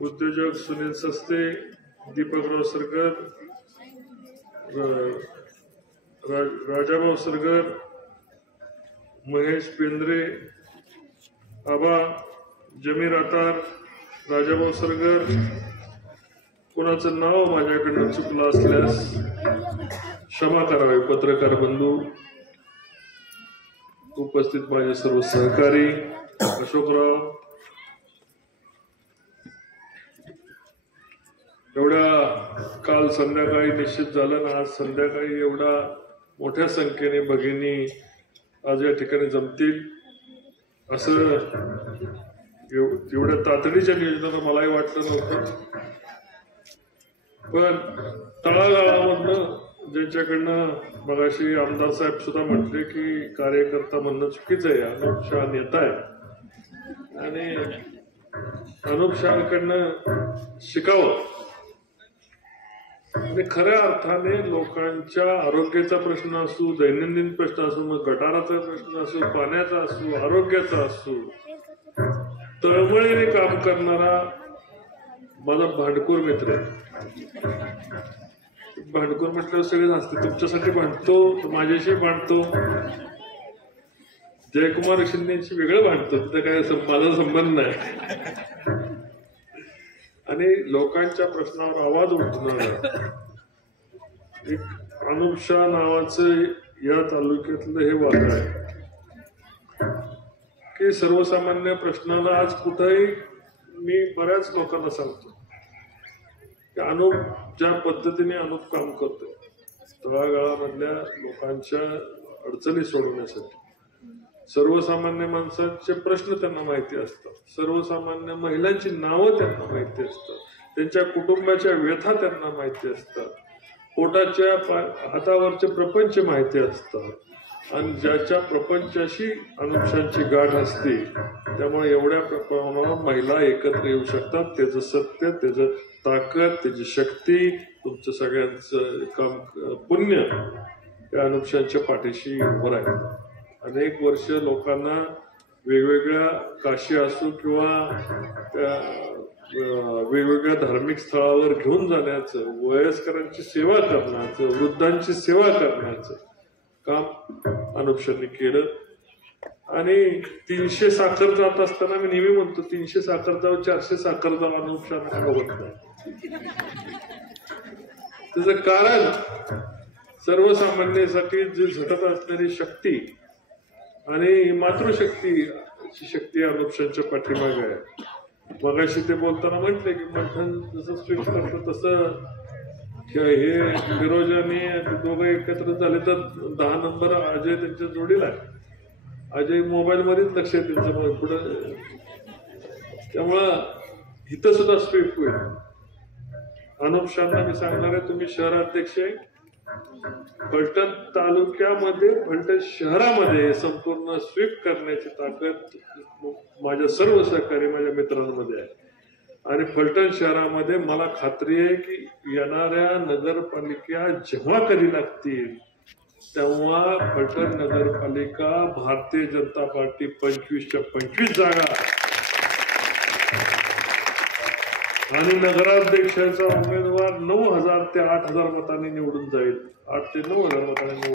उद्योजक सुनील सस्ते, दीपकराव सरगर, राजाभाऊ सरगर, महेश पेंद्रे, आबा, जमीर आतार, राजाभाऊ सरगर, कोणाचं नाव माझ्याकडनं चुकलं असल्यास क्षमा करावे. पत्रकार बंधू, उपस्थित माझे सर्व सहकारी, अशोकराव, एवढ्या काल संध्याकाळी निश्चित झालं ना, आज संध्याकाळी एवढ्या मोठ्या संख्येने भगिनी आज या ठिकाणी जमतील असं एवढ्या तातडीच्या नियोजनानं मलाही वाटलं नव्हतं. पण तळागाळामधनं ज्यांच्याकडनं मगाशी आमदार साहेब सुद्धा म्हटले की कार्यकर्ता म्हणणं चुकीचं आहे, अनुप शहा नेता आहे आणि अनुप शहाकडनं शिकावं. आणि खऱ्या अर्थाने लोकांच्या आरोग्याचा प्रश्न असू, दैनंदिन प्रश्न असू, मग गटाराचा प्रश्न असू, पाण्याचा असू, आरोग्याचा असू, तळमळीने काम करणारा माझा भांडखोर मित्र आहे. भांडखोर म्हटल्यावर सगळे असते, तुमच्यासाठी भांडतो, माझ्याशी भांडतो, जयकुमार शिंदेशी वेगळं भांडतो, तिथं काय माझा संबंध नाही. आणि लोकांच्या प्रश्नावर आवाज उठवणारा एक अनुप शहा नावाचं या तालुक्यातलं हे वादळ आहे की सर्वसामान्य प्रश्नाला आज कुठेही मी बऱ्याच लोकांना सांगतो की अनुप ज्या पद्धतीने अनुप काम करतो तळागाळामधल्या लोकांच्या अडचणी सोडवण्यासाठी, सर्वसामान्य माणसांचे प्रश्न त्यांना माहिती असतात, सर्वसामान्य महिलांची नावं त्यांना माहिती असतात, त्यांच्या कुटुंबाच्या व्यथा त्यांना माहिती असतात, पोटाच्या हातावरचे प्रपंच माहिती असतात आणि ज्याच्या प्रपंचाशी अनुपशांची गाठ असते त्यामुळे एवढ्या प्रमाणावर महिला एकत्र येऊ शकतात. त्याचं सत्य, त्याचं ताकद, त्याची शक्ती, तुमचं सगळ्यांचं काम पुण्य त्या अनुपशांच्या पाठीशी उभं राहिलं. अनेक वर्ष लोकांना वेगवेगळ्या काशी असो किंवा वेगवेगळ्या धार्मिक स्थळावर घेऊन जाण्याचं, वयस्करांची सेवा करण्याचं, वृद्धांची सेवा करण्याचं काम अनुपशांनी केलं. आणि 300 साखर जात असताना मी नेहमी म्हणतो 300 साखर जाऊ 400 साखर जाऊ अनुपशांना बघत नाही. त्याचं कारण सर्वसामान्यांसाठी जी झटत असणारी शक्ती आणि मातृशक्ती शक्ती अनुपशांच्या पाठीमागे आहे. मगाशी ते बोलताना म्हटले की मंथन जसं स्वीट करतं तसं हे फिरोज आणि दोघं एकत्र झाले तर 10 नंबर अजय त्यांच्या जोडीला आहे. अजय मोबाईल मध्येच लक्ष आहे त्यांचं पुढं, त्यामुळं इथं सुद्धा स्वीप होईल. अनुप शहांना मी सांगणार आहे, तुम्ही शहराध्यक्ष आहे, फलटण तालुक्यामध्ये फलटण शहरामध्ये संपूर्ण स्वीप करण्याची ताकद माझ्या सर्व सहकारी माझ्या मित्रांमध्ये आहे. आणि फलटण शहरामध्ये मला खात्री आहे की येणाऱ्या नगरपालिका जेव्हा कधी लागतील तेव्हा फलटण नगरपालिका भारतीय जनता पार्टी 25च्या 25 जागा आणि नगराध्यक्षाचा उमेदवार 9,000 ते 8,000 मतांनी निवडून जाईल. 8 ते 9,000 मतांनी